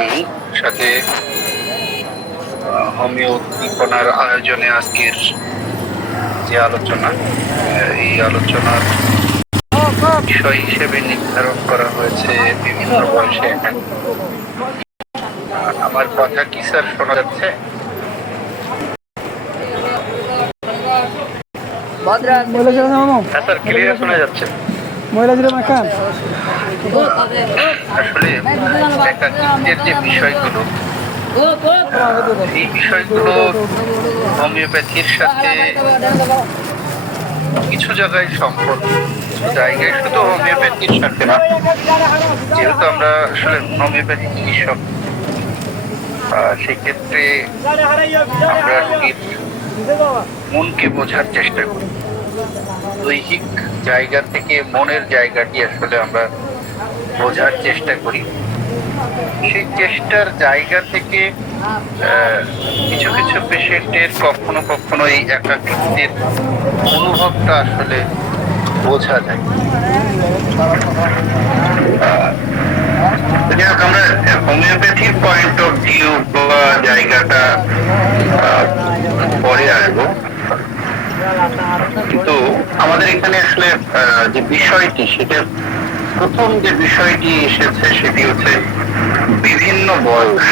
এবং সাথে হোমিও উদ্দীপনার আয়োজনে আজকের যে আলোচনা, এই আলোচনার বিষয় হিসেবে নির্ধারণ করা হয়েছে বিভিন্ন বয়সে। আমার কথা কি স্যার শোনা যাচ্ছে? স্যার ক্লিয়ার শোনা যাচ্ছে? আসলে একাকিত্বের যে বিষয়গুলো, এই বিষয়গুলো হোমিওপ্যাথির সাথে কিছু জায়গায় সম্পর্ক, কিছু জায়গায় শুধু হোমিওপ্যাথির সাথে না। যেহেতু আমরা আসলে হোমিওপ্যাথি চিকিৎসক, সেক্ষেত্রে আমরা রোগীর মনকে বোঝার চেষ্টা করি। দৈহিক জায়গা থেকে মনের জায়গাটি আসলে আমরা বোঝার চেষ্টা করি। সেই চেষ্টার জায়গা থেকে কিছু কিছু পেশেন্টের কখনো কখনো এই একাকিত্বের অনুভবটা আসলে বোঝা যায়। আমরা হোমিওপ্যাথির পয়েন্ট অফ ভিউ বা জায়গাটা পরে আসবো, কিন্তু আমাদের এখানে আসলে যে বিষয়টি, সেটা প্রথম যে বিষয়টি এসেছে সেটি হচ্ছে বিভিন্ন বয়স।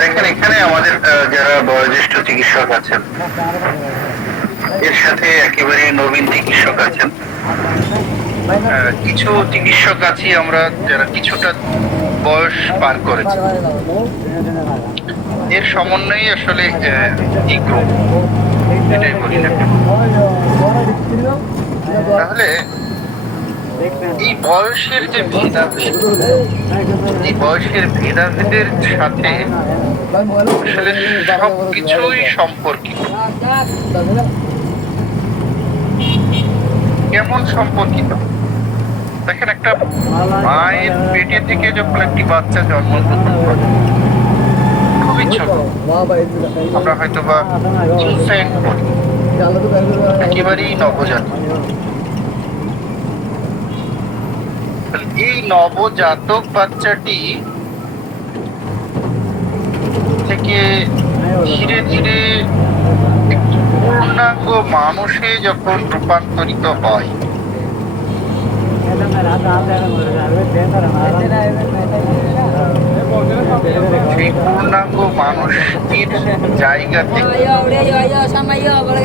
দেখেন, এখানে আমাদের যারা বয়োজ্যেষ্ঠ চিকিৎসক আছেন, এর সাথে একেবারে নবীন চিকিৎসক আছেন, কিছু চিকিৎসক আছি আমরা যারা কিছুটা বয়স পার করেছি। এর সমন্বয়ে আসলে এই গ্রুপ, এটাই বলি না। তাহলে এই বয়সের যে ভেদাভেদ, এই বয়সের ভেদাভেদের সাথে আসলে সবকিছুই সম্পর্কিত। কেমন সম্পর্কিত? দেখেন, একটা মায়ের পেটে থেকে যখন একটি বাচ্চা জন্মগ্রহণ করে, খুবই ছোট, আমরা হয়তো বা ইনফ্যান্ট বলি, একেবারেই নবজাতক। এই নবজাতক বাচ্চাটি থেকে ধীরে ধীরে একটি পূর্ণাঙ্গ মানুষে যখন রূপান্তরিত হয়, সেই পূর্ণাঙ্গ মানুষটির জায়গা থেকে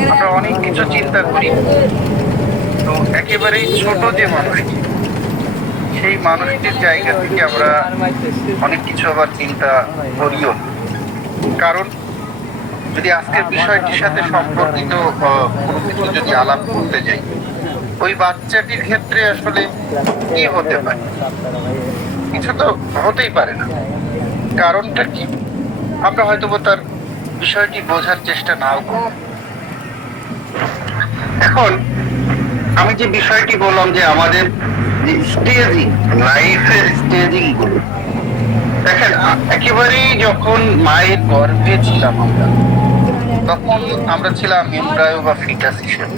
আমরা অনেক কিছু চিন্তা করি। তো একেবারেই ছোট যে মানুষটি, সেই মানুষটির জায়গা থেকে আমরা অনেক কিছু আবার চিন্তা করিও। কারণ যদি আজকের বিষয়টির সাথে সম্পর্কিত কোনো কিছু যদি আলাপ করতে যাই, ওই বাচ্চাটির ক্ষেত্রে আসলে কি হতে পারে? কিছু তো হতেই পারে না। কারণটা কি? আমরা হয়তো তার বিষয়টি বোঝার চেষ্টা নাও করব। এখন আমি যে বিষয়টি বললাম যে আমাদের যে স্টেজিং, লাইফের স্টেজিং গুলো, দেখেন, একেবারেই যখন মায়ের গর্ভে ছিলাম আমরা, তখন আমরা ছিলাম এমব্রায়ো বা ফিটাস হিসেবে।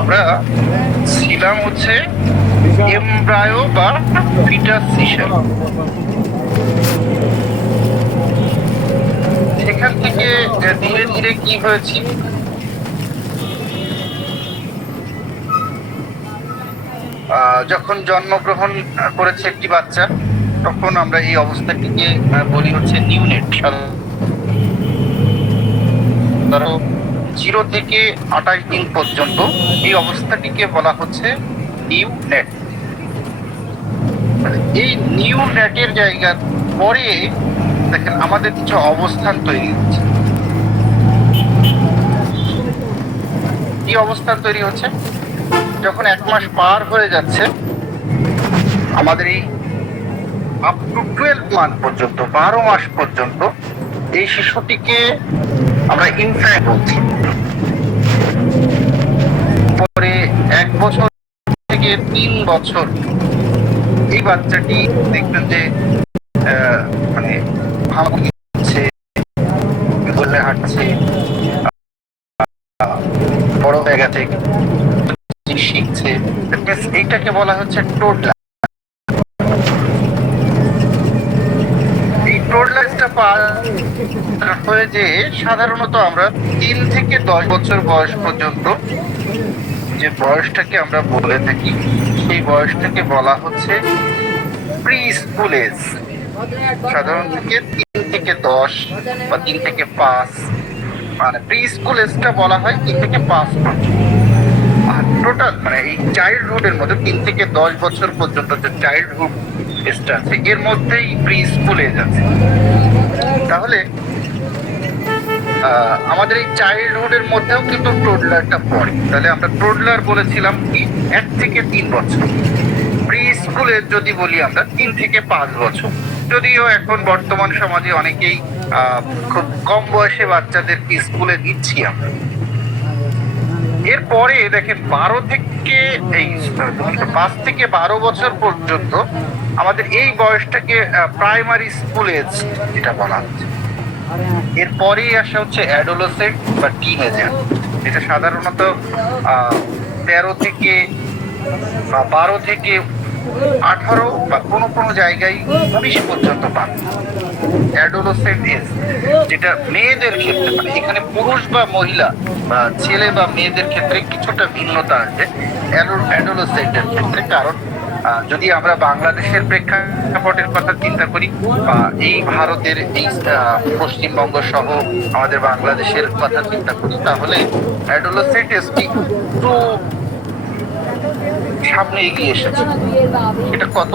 আমরা ছিলাম হচ্ছে এমব্রায়ো বা ফিটাস হিসেবে। সেখান থেকে ধীরে ধীরে কি হয়েছি, যখন জন্মগ্রহণ করেছে একটি বাচ্চা, তখন আমরা এই অবস্থাটিকে বলি হচ্ছে নিউনেট। 0 থেকে 28 দিন পর্যন্ত এই অবস্থাটিকে বলা হচ্ছে নিউনেট। এই নিউনেটের জায়গার পরে দেখেন আমাদের কিছু অবস্থান তৈরি হচ্ছে। কি অবস্থান তৈরি হচ্ছে? যখন 1 মাস পার হয়ে যাচ্ছে, আমাদের এই আপ টু 12 মান্থ পর্যন্ত, 12 মাস পর্যন্ত এই শিশুটিকে আমরা ইনফ্যান্ট বলছি। পরে 1 বছর থেকে 3 বছর এই বাচ্চাটি দেখবেন যে মানে হাঁটছে, ধরে হাঁটছে, বড় হয়ে গেছে, শিখছে, এইটাকে বলা হচ্ছে টোডলার। এই টোডলারটা পার হয়ে যে সাধারণত আমরা 3 থেকে 10 বছর বয়স পর্যন্ত যে বয়সটাকে আমরা বলে থাকি, সেই বয়সটাকে বলা হচ্ছে প্রি স্কুল এজ। সাধারণত 3 থেকে 10 বা 3 থেকে 5, মানে প্রি স্কুল এজটা বলা হয় 3 থেকে 5 মাস। আর টোটাল মানে এই চাইল্ডহুড এর মধ্যে 3 থেকে 10 বছর পর্যন্ত যে চাইল্ডহুড এজটা আছে, এর মধ্যেই প্রি স্কুল এজ আছে। তাহলে আমাদের এই চাইল্ডহুড এর মধ্যেও কিন্তু টোডলারটা পড়ে। তাহলে আমরা টোডলার বলেছিলাম কি 1 থেকে 3 বছর। প্রি স্কুলে যদি বলি আমরা 3 থেকে 5 বছর। যদিও এখন বর্তমান সমাজে অনেকেই খুব কম বয়সে বাচ্চাদেরকে স্কুলে দিচ্ছি আমরা। এরপরে দেখেন 5 থেকে 12 বছর পর্যন্ত আমাদের এই বয়সটাকে প্রাইমারি স্কুল এজ যেটা বলা হচ্ছে। এরপরেই আসা হচ্ছে অ্যাডোলেসেন্ট বা টিনেজার, এটা সাধারণত 13 থেকে 12 থেকে 18 বা কোনো জায়গায় 19 পর্যন্ত পান। অ্যাডোলেসেন্ট এজ যেটা মেয়েদের ক্ষেত্রে, মানে এখানে পুরুষ বা মহিলা বা ছেলে বা মেয়েদের ক্ষেত্রে কিছুটা ভিন্নতা আছে অ্যাডোলেসেন্টের ক্ষেত্রে। কারণ যদি আমরা বাংলাদেশের প্রেক্ষাপটের কথা চিন্তা করি বা এই ভারতের এই পশ্চিমবঙ্গ সহ আমাদের বাংলাদেশের কথা চিন্তা করি, তাহলে অ্যাডোলেসেন্ট এজটি একটু সামনে এগিয়ে এসেছে। এটা কত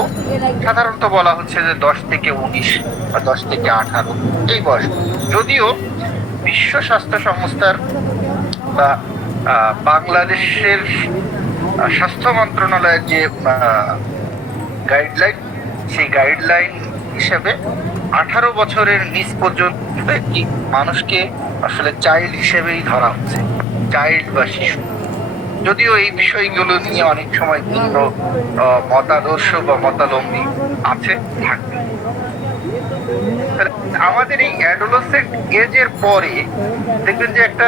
সাধারণত বলা হচ্ছে যে 10 থেকে 19 বা 10 থেকে 18 এই বয়স। যদিও বিশ্ব স্বাস্থ্য সংস্থার বা বাংলাদেশের স্বাস্থ্য মন্ত্রণালয়ের যে গাইডলাইন, সেই গাইডলাইন হিসেবে 18 বছরের নিচ পর্যন্ত একটি মানুষকে আসলে চাইল্ড হিসেবেই ধরা হচ্ছে, চাইল্ড বা শিশু। যদিও এই বিষয়গুলো নিয়ে অনেক সময় ভিন্ন মতাদর্শ বা মতালম্বী আছে, থাকবে। আমাদের এই অ্যাডোলেসেন্ট এজের পরে দেখবেন যে একটা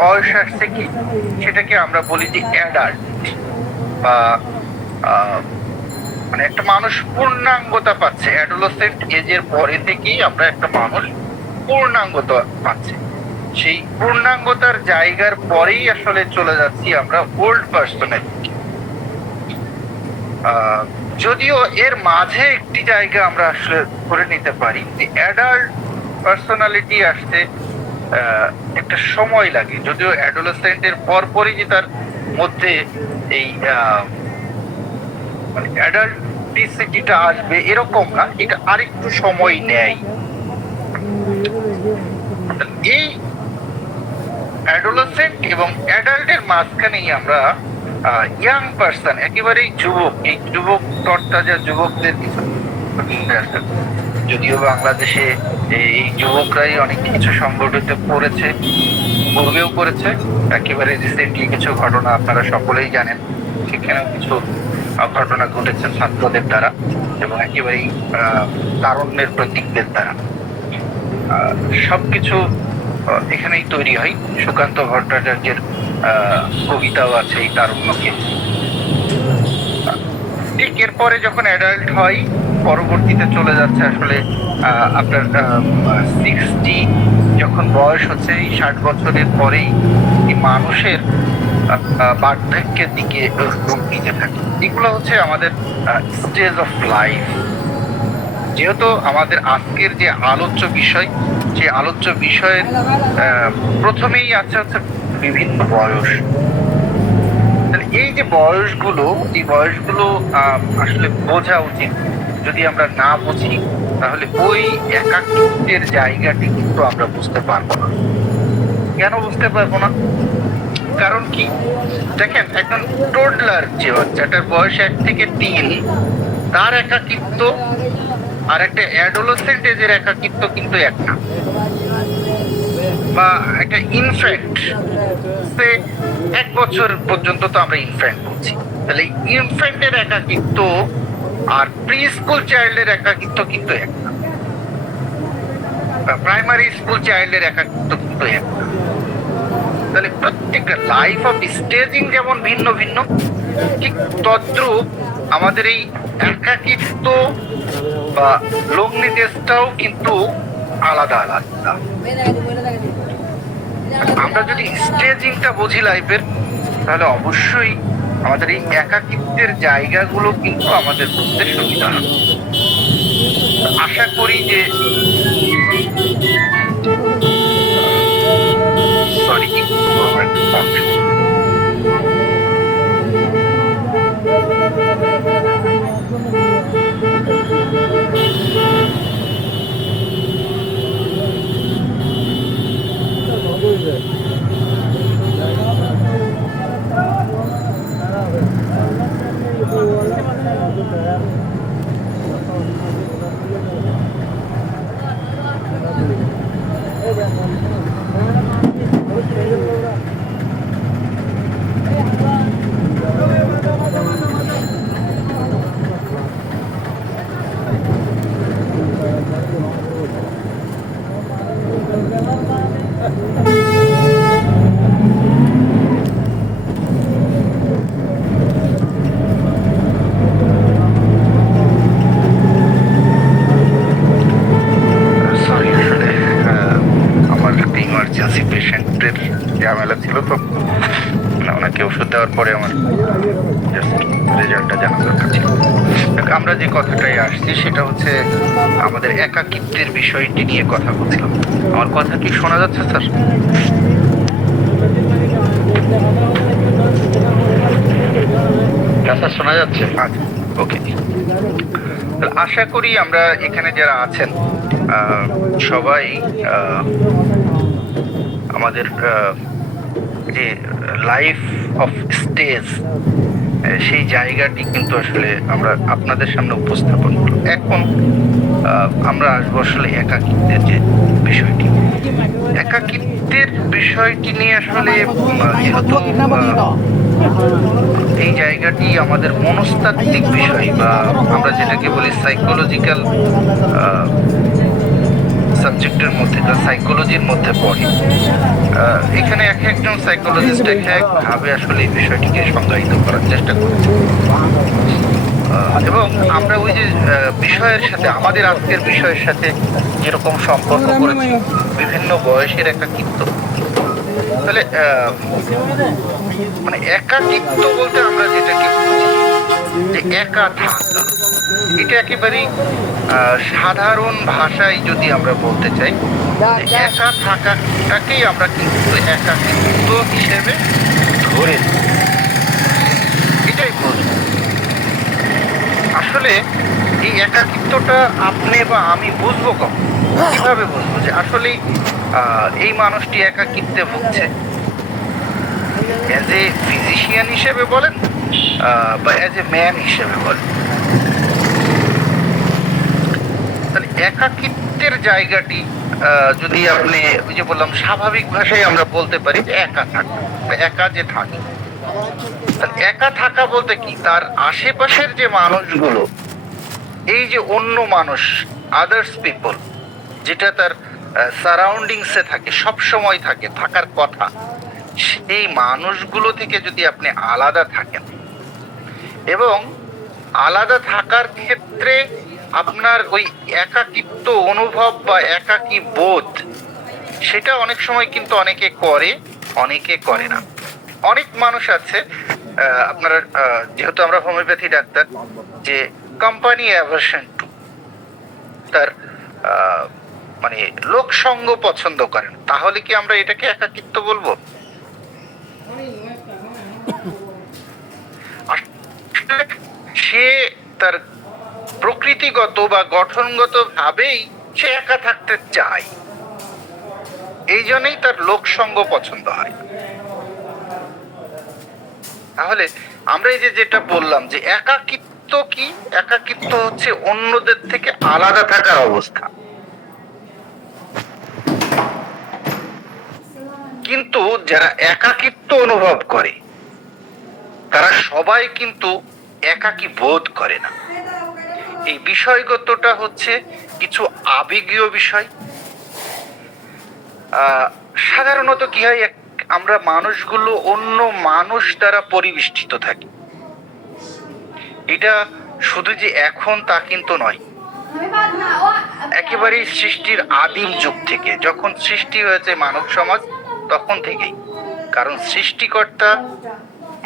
বয়স আসছে কি, সেটাকে আমরা বলি যে অ্যাডাল্ট বা মানে একটা মানুষ পূর্ণাঙ্গতা পাচ্ছে। অ্যাডোলেসেন্ট এজের পরে থেকেই আমরা একটা মানুষ পূর্ণাঙ্গতা পাচ্ছে। সেই পূর্ণাঙ্গতার জায়গার পরেই আসলে চলে যাচ্ছি আমরা ওল্ড পার্সনের। যদিও এর মাঝে একটি জায়গা আমরা আসলে করে নিতে পারি যে অ্যাডাল্ট পার্সোনালিটি আসতে একটা সময় লাগে। যদিও অ্যাডোলেসেন্টের পরপরই যে তার মধ্যে এই মানে অ্যাডাল্টিসিটিটা আসবে এরকম না, এটা আরেকটু সময় নেয়। এই অ্যাডোলেসেন্ট এবং অ্যাডাল্টের মাঝখানেই আমরা ইয়াং পার্সন, একেবারেই যুবক, এই যুবক তরতাজা যুবকদের কিছু। যদিও বাংলাদেশে এই যুবকরাই অনেক কিছু সংগঠিত করেছে, পূর্বেও করেছে। একেবারে রিসেন্টলি কিছু ঘটনা আপনারা সকলেই জানেন, সেখানেও কিছু ঘটনা ঘটেছে ছাত্রদের দ্বারা এবং একেবারেই তারুণ্যের প্রতীকদের দ্বারা। সবকিছু এখানেই তৈরি হয়। সুকান্ত ভট্টাচার্যের কবিতাও আছে এই তারুণ্যকে। ঠিক এরপরে যখন অ্যাডাল্ট হয়, পরবর্তীতে চলে যাচ্ছে আসলে আপনার 60 যখন বয়স হচ্ছে, এই 60 বছরের পরেই মানুষের বার্ধক্যের দিকে রূপ নিতে থাকে। এগুলো হচ্ছে আমাদের স্টেজ অফ লাইফ। যেহেতু আমাদের আজকের যে আলোচ্য বিষয়, যে আলোচ্য বিষয়ের প্রথমেই আছে হচ্ছে বিভিন্ন বয়স। এই যে বয়সগুলো, এই বয়সগুলো আসলে বোঝা উচিত। যদি আমরা না বুঝি তাহলে ওই একাকিত্বের জায়গাটি কিন্তু আমরা বুঝতে পারবো না। কেন বুঝতে পারবো না? কারণ কি, দেখেন একজন টোডলার যে বাচ্চাটার বয়স 1 থেকে 3, তার একাকিত্ব আর একটা অ্যাডোলেসেন্ট এজের একাকিত্ব কিন্তু এক না। বা একটা ইনফ্যান্ট, সে 1 বছর পর্যন্ত তো আমরা ইনফ্যান্ট বলছি। তাহলে ইনফ্যান্টের একাকিত্ব আর প্রি স্কুল চাইল্ডের একাকিত্ব কিন্তু এক না। প্রাইমারি স্কুল চাইল্ডের একাকিত্ব কিন্তু একটা। তাহলে প্রত্যেকটা লাইফ অফ স্টেজিং যেমন ভিন্ন ভিন্ন, ঠিক তদ্রূপ আমাদের এই একাকিত্ব বা লোনলিনেসটাও কিন্তু আলাদা আলাদা। আমরা যদি স্টেজিংটা বুঝি লাইফের, তাহলে অবশ্যই আমাদের এই একাকিত্বের জায়গাগুলো কিন্তু আমাদের বুঝতে সুবিধা হবে। আশা করি যে সরি ইমার্জেন্সি পেশেন্টের ঝামেলা ছিল, তো ওনাকে ওষুধ দেওয়ার পরে আমার রেজাল্টটা জানা দরকার ছিল। আমরা যে কথাটাই আসছি সেটা হচ্ছে আমাদের একাকিত্বের বিষয়টি নিয়ে কথা বলছিলাম। আমার কথা কি শোনা যাচ্ছে স্যার? স্যার শোনা যাচ্ছে? আচ্ছা, ওকে। আশা করি আমরা এখানে যারা আছেন সবাই আমাদের যে লাইফ অফ স্টেজ সেই জায়গাটি কিন্তু আসলে আমরা আপনাদের সামনে উপস্থাপন করব। এখন আমরা আসবো আসলে একাকিত্বের যে বিষয়টি। একাকিত্বের বিষয়টি নিয়ে আসলে যেহেতু এই জায়গাটি আমাদের মনস্তাত্ত্বিক বিষয় বা আমরা যেটাকে বলি সাইকোলজিক্যাল সাবজেক্টের মধ্যে বা সাইকোলজির মধ্যে পড়ে। এখানে এক একজন সাইকোলজিস্ট এক একভাবে আসলে এই বিষয়টিকে সংজ্ঞায়িত করার চেষ্টা করছে, এবং আমরা ওই যে বিষয়ের সাথে আমাদের আজকের বিষয়ের সাথে যেরকম সম্পর্ক করেছি বিভিন্ন বয়সের একাকিত্ব। তাহলে মানে একাকিত্ব বলতে আমরা যেটাকে বুঝি যে একা থাকা, এটা একেবারেই সাধারণ ভাষায় যদি আমরা বলতে চাই, একা থাকাটাকেই আমরা কিন্তু একাকিত্ব হিসেবে ধরে এটাই বুঝবো। আসলে এই একাকিত্বটা আপনি বা আমি বুঝবো কখন, কিভাবে বুঝবো যে আসলে এই মানুষটি একাকিত্বে ভুগছে? অ্যাজ এ ফিজিশিয়ান হিসেবে বলেন বা অ্যাজ এ ম্যান হিসেবে বলেন, তাহলে একাকিত্বের জায়গাটি যদি আপনি ওই যে বললাম স্বাভাবিক ভাষায় আমরা বলতে পারি যে একা থাকা বা একা যে থাকি। একা থাকা বলতে কি, তার আশেপাশের যে মানুষগুলো, এই যে অন্য মানুষ, আদার্স পিপল, যেটা তার সারাউন্ডিংসে থাকে, সব সময় থাকে, থাকার কথা, সেই মানুষগুলো থেকে যদি আপনি আলাদা থাকেন এবং আলাদা থাকার ক্ষেত্রে আপনার ওই একাকিত্ব অনুভব বা একাকী বোধ, সেটা অনেক সময় কিন্তু অনেকে করে, অনেকে করে না। অনেক মানুষ আছে, আপনারা যেহেতু আমরা হোমিওপ্যাথি ডাক্তার, যে কোম্পানি অ্যাভারশন টু, তার মানে লোক সঙ্গ পছন্দ করেন, তাহলে কি আমরা এটাকে একাকিত্ব বলবো? সে তার প্রকৃতিগত বা গঠনগত ভাবেই সে একা থাকতে চায়, এই জন্যই তার লোক সঙ্গ পছন্দ হয়। তাহলে আমরা এই যে যেটা বললাম যে একাকিত্ব কি, একাকিত্ব হচ্ছে অন্যদের থেকে আলাদা থাকার অবস্থা। কিন্তু যারা একাকিত্ব অনুভব করে তারা সবাই কিন্তু একাকী বোধ করে না। এই বিষয়গতটা হচ্ছে কিছু আবেগীয় বিষয়, আহ সাধারণত কি হয়, আমরা মানুষগুলো অন্য মানুষ দ্বারা পরিবেষ্টিত থাকি। এটা শুধু যে এখন তা কিন্তু নয়, একেবারেই সৃষ্টির আদিম যুগ থেকে, যখন সৃষ্টি হয়েছে মানব সমাজ তখন থেকেই। কারণ সৃষ্টিকর্তা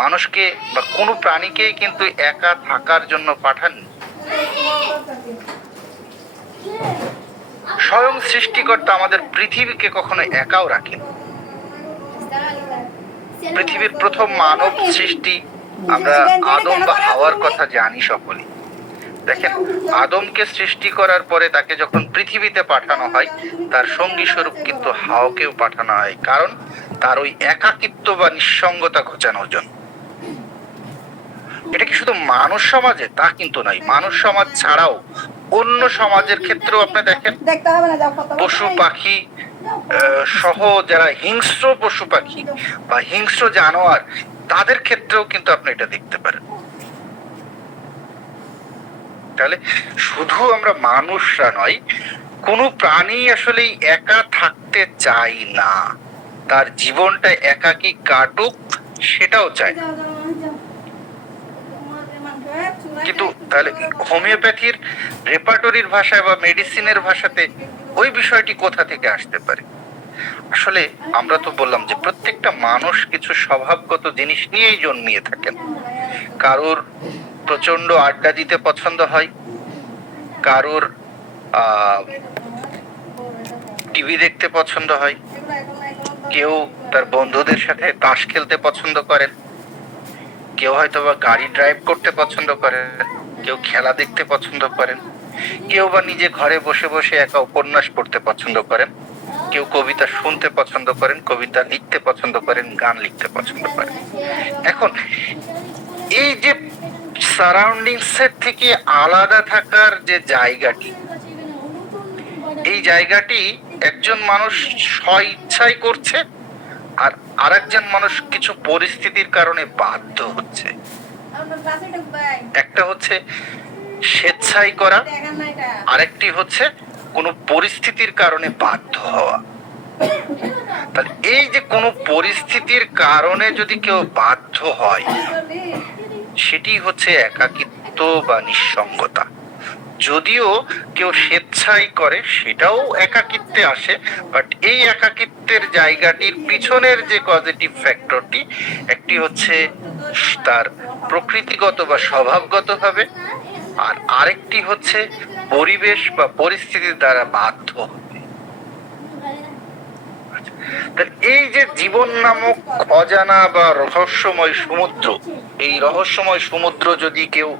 মানুষকে বা কোনো প্রাণীকে কিন্তু একা থাকার জন্য পাঠাননি। স্বয়ং সৃষ্টিকর্তা আমাদের পৃথিবীকে কখনো একাও রাখেন। পৃথিবীর প্রথম মানব সৃষ্টি আমরা আদম বা হাওয়ার কথা জানি সকলে। দেখেন, আদমকে সৃষ্টি করার পরে তাকে যখন পৃথিবীতে পাঠানো হয়, তার সঙ্গী স্বরূপ কিন্তু হাওয়াকেও পাঠানো হয়, কারণ তার ওই একাকিত্ব বা নিঃসঙ্গতা ঘোচানোর জন্য। এটা কি শুধু মানুষ সমাজে? তা কিন্তু নয়। মানুষ সমাজ ছাড়াও অন্য সমাজের ক্ষেত্রেও আপনি দেখেন, পশু পাখি সহ যারা হিংস্র পশু পাখি বা হিংস্র জানোয়ার, তাদের ক্ষেত্রেও কিন্তু আপনি এটা দেখতে পারেন। তাহলে শুধু আমরা মানুষরা নয়, কোনো প্রাণী আসলে একা থাকতে চাই না, তার জীবনটা একাকী কাটুক সেটাও চাই। কিন্তু তাহলে হোমিওপ্যাথির রেপার্টরির ভাষায় বা মেডিসিনের ভাষাতে ওই বিষয়টি কোথা থেকে আসতে পারে? আসলে আমরা তো বললাম যে প্রত্যেকটা মানুষ কিছু স্বভাবগত জিনিস নিয়েই জন্মিয়ে থাকেন। কারোর প্রচন্ড আড্ডা দিতে পছন্দ হয়, কারোর টিভি দেখতে পছন্দ হয়, কেউ তার বন্ধুদের সাথে তাস খেলতে পছন্দ করেন, কেউ হয়তো বা গাড়ি ড্রাইভ করতে পছন্দ করেন, কেউ খেলা দেখতে পছন্দ করেন, কেউ বা নিজে ঘরে বসে বসে একা উপন্যাস পড়তে পছন্দ করেন, কেউ কবিতা শুনতে পছন্দ করেন, কবিতা লিখতে পছন্দ করেন, গান লিখতে পছন্দ করেন। এখন এই যে সারাউন্ডিংস এর থেকে আলাদা থাকার যে জায়গাটি, এই জায়গাটি একজন মানুষ স্বইচ্ছায় করছে, আর আরেকজন মানুষ কিছু পরিস্থিতির কারণে বাধ্য হচ্ছে। একটা হচ্ছে স্বেচ্ছায় করা, আরেকটি হচ্ছে কোনো পরিস্থিতির কারণে বাধ্য হওয়া। তাহলে এই যে কোনো পরিস্থিতির কারণে যদি কেউ বাধ্য হয়, সেটি হচ্ছে একাকিত্ব বা নিঃসঙ্গতা। যদিও কেউ স্বেচ্ছায় করে, সেটাও একাকিত্বে আসে, বাট এই একাকিত্বের জায়গাটির পিছনের যে পজিটিভ ফ্যাক্টরটি, একটি হচ্ছে তার প্রকৃতিগত বা স্বভাবগত ভাবে, আর আরেকটি হচ্ছে পরিবেশ বা পরিস্থিতির দ্বারা বাধ্য হবে। এই যে জীবন নামক অজানা বা রহস্যময় সমুদ্র, এই রহস্যময় সমুদ্র যদি কেউ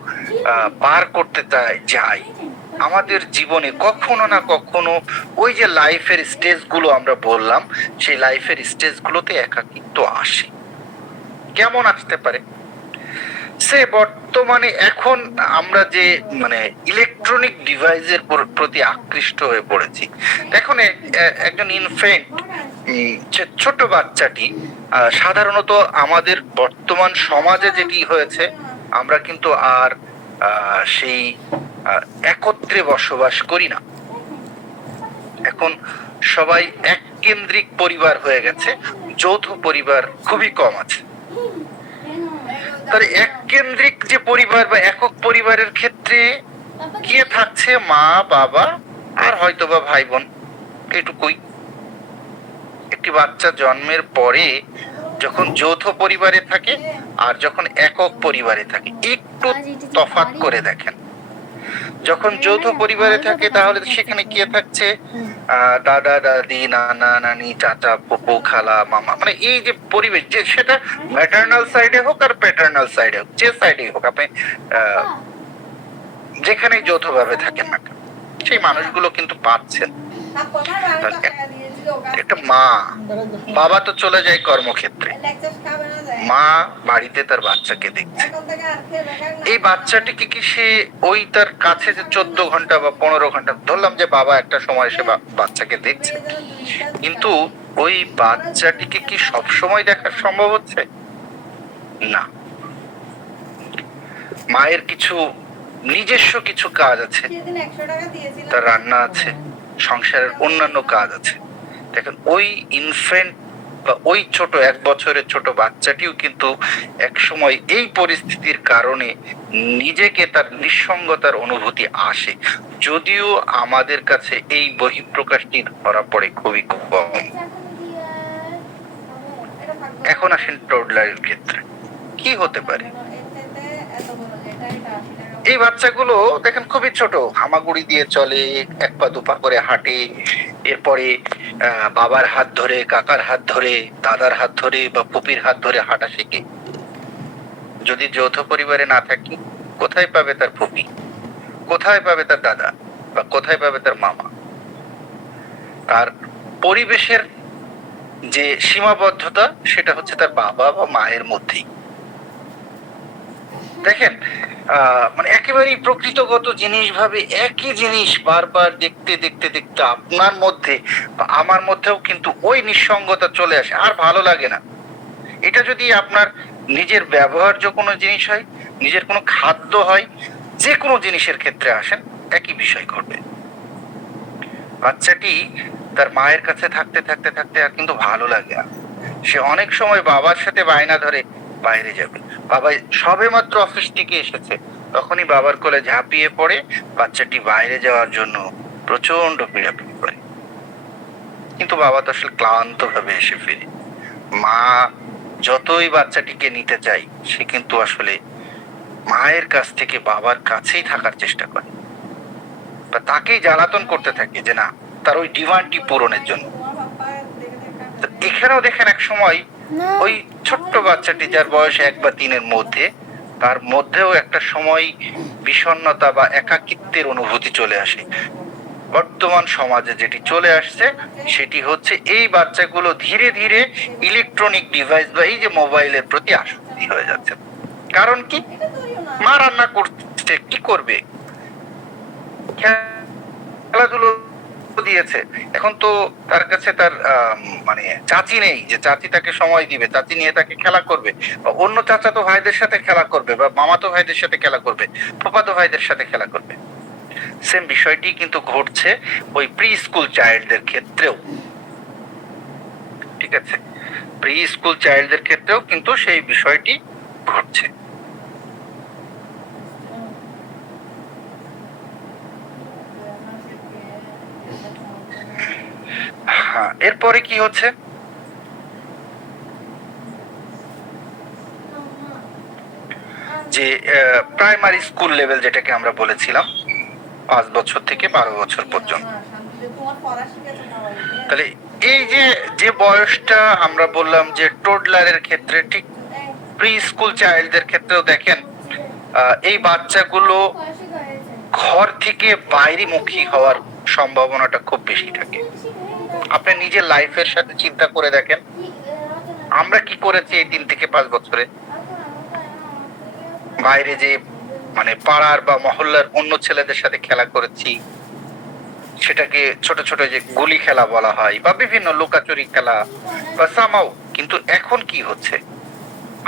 পার করতে যায়, আমাদের জীবনে কখনো না কখনো ওই যে লাইফের স্টেজগুলো আমরা বললাম, সেই লাইফের স্টেজগুলোতে একাকিত্ব আসে। কেমন আসতে পারে? সে বর্তমানে এখন আমরা যে ইলেকট্রনিক ডিভাইসের প্রতি আকৃষ্ট হয়ে পড়েছি। এখন একজন ইনফ্যান্ট, ছোট বাচ্চাটি, সাধারণত আমাদের বর্তমান সমাজে যেটি হয়েছে, আমরা কিন্তু আর সেই একত্রে বসবাস করি না। এখন সবাই এক কেন্দ্রিক পরিবার হয়ে গেছে, যৌথ পরিবার খুবই কম আছে। তাহলে এক কেন্দ্রিক যে পরিবার বা একক পরিবারের ক্ষেত্রে কে থাকছে? মা, বাবা আর হয়তো বা ভাই বোন, এটুকুই। একটি বাচ্চা জন্মের পরে যখন যৌথ পরিবারে থাকে আর যখন একক পরিবারে থাকে, একটু তফাৎ করে দেখেন। যখন যৌথ পরিবারে থাকে তাহলে সেখানে কে থাকছে? দাদা দাদি, নানা নানি, চাচা ফুপু, খালা মামা, এই যে পরিবেশ, যে সেটা ম্যাটারনাল সাইডে হোক আর প্যাটার্নাল সাইডে হোক, যে সাইডেই হোক, আপনি যেখানে যৌথভাবে থাকেন না, সেই মানুষগুলো কিন্তু পাচ্ছেন। একটা মা, বাবা তো চলে যায় কর্মক্ষেত্রে, মা বাড়িতে তার বাচ্চাকে দেখছে। এই বাচ্চাটিকে কি সে ওই তার কাছে যে 14 ঘন্টা বা 15 ঘন্টা, ধরলাম যে বাবা একটা সময় সে বাচ্চাকে দেখছে, কিন্তু ওই বাচ্চাটিকে কি সব সময় দেখা সম্ভব হচ্ছে? না। মায়ের কিছু নিজস্ব কিছু কাজ আছে, তার রান্না আছে, সংসারের অন্যান্য কাজ আছে, দেখেন ওই ইনফ্যান্ট বা ওই ছোট 1 বছরের ছোট বাচ্চাটিও কিন্তু এক সময় এই পরিস্থিতির কারণে নিজেকে তার নিঃসঙ্গতার অনুভূতি আসে, যদিও আমাদের কাছে এই বহিঃপ্রকাশটি ধরা পড়ে খুবই কম। এখন আসেন টডলারের ক্ষেত্রে কি হতে পারে। এই বাচ্চাগুলো দেখেন খুবই ছোট, হামাগুড়ি দিয়ে চলে, 1 পা 2 পা করে হাঁটে, এরপরে বাবার হাত ধরে, কাকার হাত ধরে, দাদার হাত ধরে বা পুপির হাত ধরে হাঁটা শেখে। যদি যৌথ পরিবারে না থাকি, কোথায় পাবে তার পুপি, কোথায় পাবে তার দাদা, বা কোথায় পাবে তার মামা। আর পরিবেশের যে সীমাবদ্ধতা সেটা হচ্ছে তার বাবা বা মায়ের মধ্যেই। দেখেন মানে একেবারেই প্রকৃতগত জিনিস ভাবে একই জিনিস বারবার দেখতে দেখতে দেখতে আপনার মধ্যে বা আমার মধ্যেও কিন্তু ওই নিঃসঙ্গতা চলে আসে, আর ভালো লাগে না। এটা যদি আপনার নিজের ব্যবহার্য কোনো জিনিস হয়, নিজের কোনো খাদ্য হয়, যে কোনো জিনিসের ক্ষেত্রে আসেন, একই বিষয় ঘটবে। বাচ্চাটি তার মায়ের কাছে থাকতে থাকতে থাকতে আর কিন্তু ভালো লাগে না। সে অনেক সময় বাবার সাথে বায়না ধরে বাইরে যাবে। বাবা সবে মাত্র অফিস থেকে এসেছে, তখনই বাবার কোলে ঝাঁপিয়ে পড়ে বাচ্চাটি বাইরে যাওয়ার জন্য প্রচন্ড পীড়াপিড়ি করে। কিন্তু বাবা তো আসলে ক্লান্ত ভাবে এসে ফিরে। মা যতই বাচ্চাটিকে নিতে চাই, সে কিন্তু আসলে মায়ের কাছ থেকে বাবার কাছেই থাকার চেষ্টা করে, বা তাকেই জ্বালাতন করতে থাকে যে না, তার ওই ডিমান্ডটি পূরণের জন্য। এখানেও দেখেন এক সময় ওই ছোট্ট বাচ্চাটি যার বয়স 1 বা 3-এর মধ্যে, তার মধ্যেও একটা সময় বিষণ্ণতা বা একাকিত্বের অনুভূতি চলে আসে। বর্তমান সমাজে যেটি চলে আসছে সেটি হচ্ছে এই বাচ্চাগুলো ধীরে ধীরে ইলেকট্রনিক ডিভাইস বা এই যে মোবাইলের প্রতি আসক্তি হয়ে যাচ্ছে। কারণ কি, মা রান্না করছে, কি করবে, খেলাধুলো দিয়েছে, এখন তো তার কাছে তার মানে চাচি নেই যে চাচি তাকে সময় দিবে, চাচি নিয়ে তাকে খেলা করবে, বা অন্য চাচাতো ভাইদের সাথে খেলা করবে, বা মামাতো ভাইদের সাথে খেলা করবে, ফুফাতো ভাইদের সাথে খেলা করবে। সেম বিষয়টি কিন্তু ঘটছে ওই প্রি স্কুল চাইল্ডদের ক্ষেত্রেও। ঠিক আছে, প্রি স্কুল চাইল্ডদের ক্ষেত্রেও কিন্তু সেই বিষয়টি ঘটছে। হ্যাঁ, এরপরে কি হচ্ছে, যে প্রাইমারি স্কুল লেভেল যেটাকে আমরা বলেছিলাম 5 বছর থেকে 12 বছর পর্যন্ত। তাহলে এই যে যে বয়সটা আমরা বললাম যে টোডলারের ক্ষেত্রে, ঠিক প্রি স্কুল চাইল্ডদের ক্ষেত্রেও দেখেন এই বাচ্চাগুলো ঘর থেকে বাইরেমুখী হওয়ার সম্ভাবনাটা খুব বেশি থাকে। আপনি নিজের লাইফের সাথে চিন্তা করে দেখেন, আমরা কি করেছি এই 3 থেকে 5 বছরে। বাইরে যে মানে পাড়ার বা মহল্লার অন্য ছেলেদের সাথে খেলা করেছি, সেটাকে ছোট ছোট যে গুলি খেলা বলা হয়, বা বিভিন্ন লুকাচুরি খেলা বা সামাও। কিন্তু এখন কি হচ্ছে,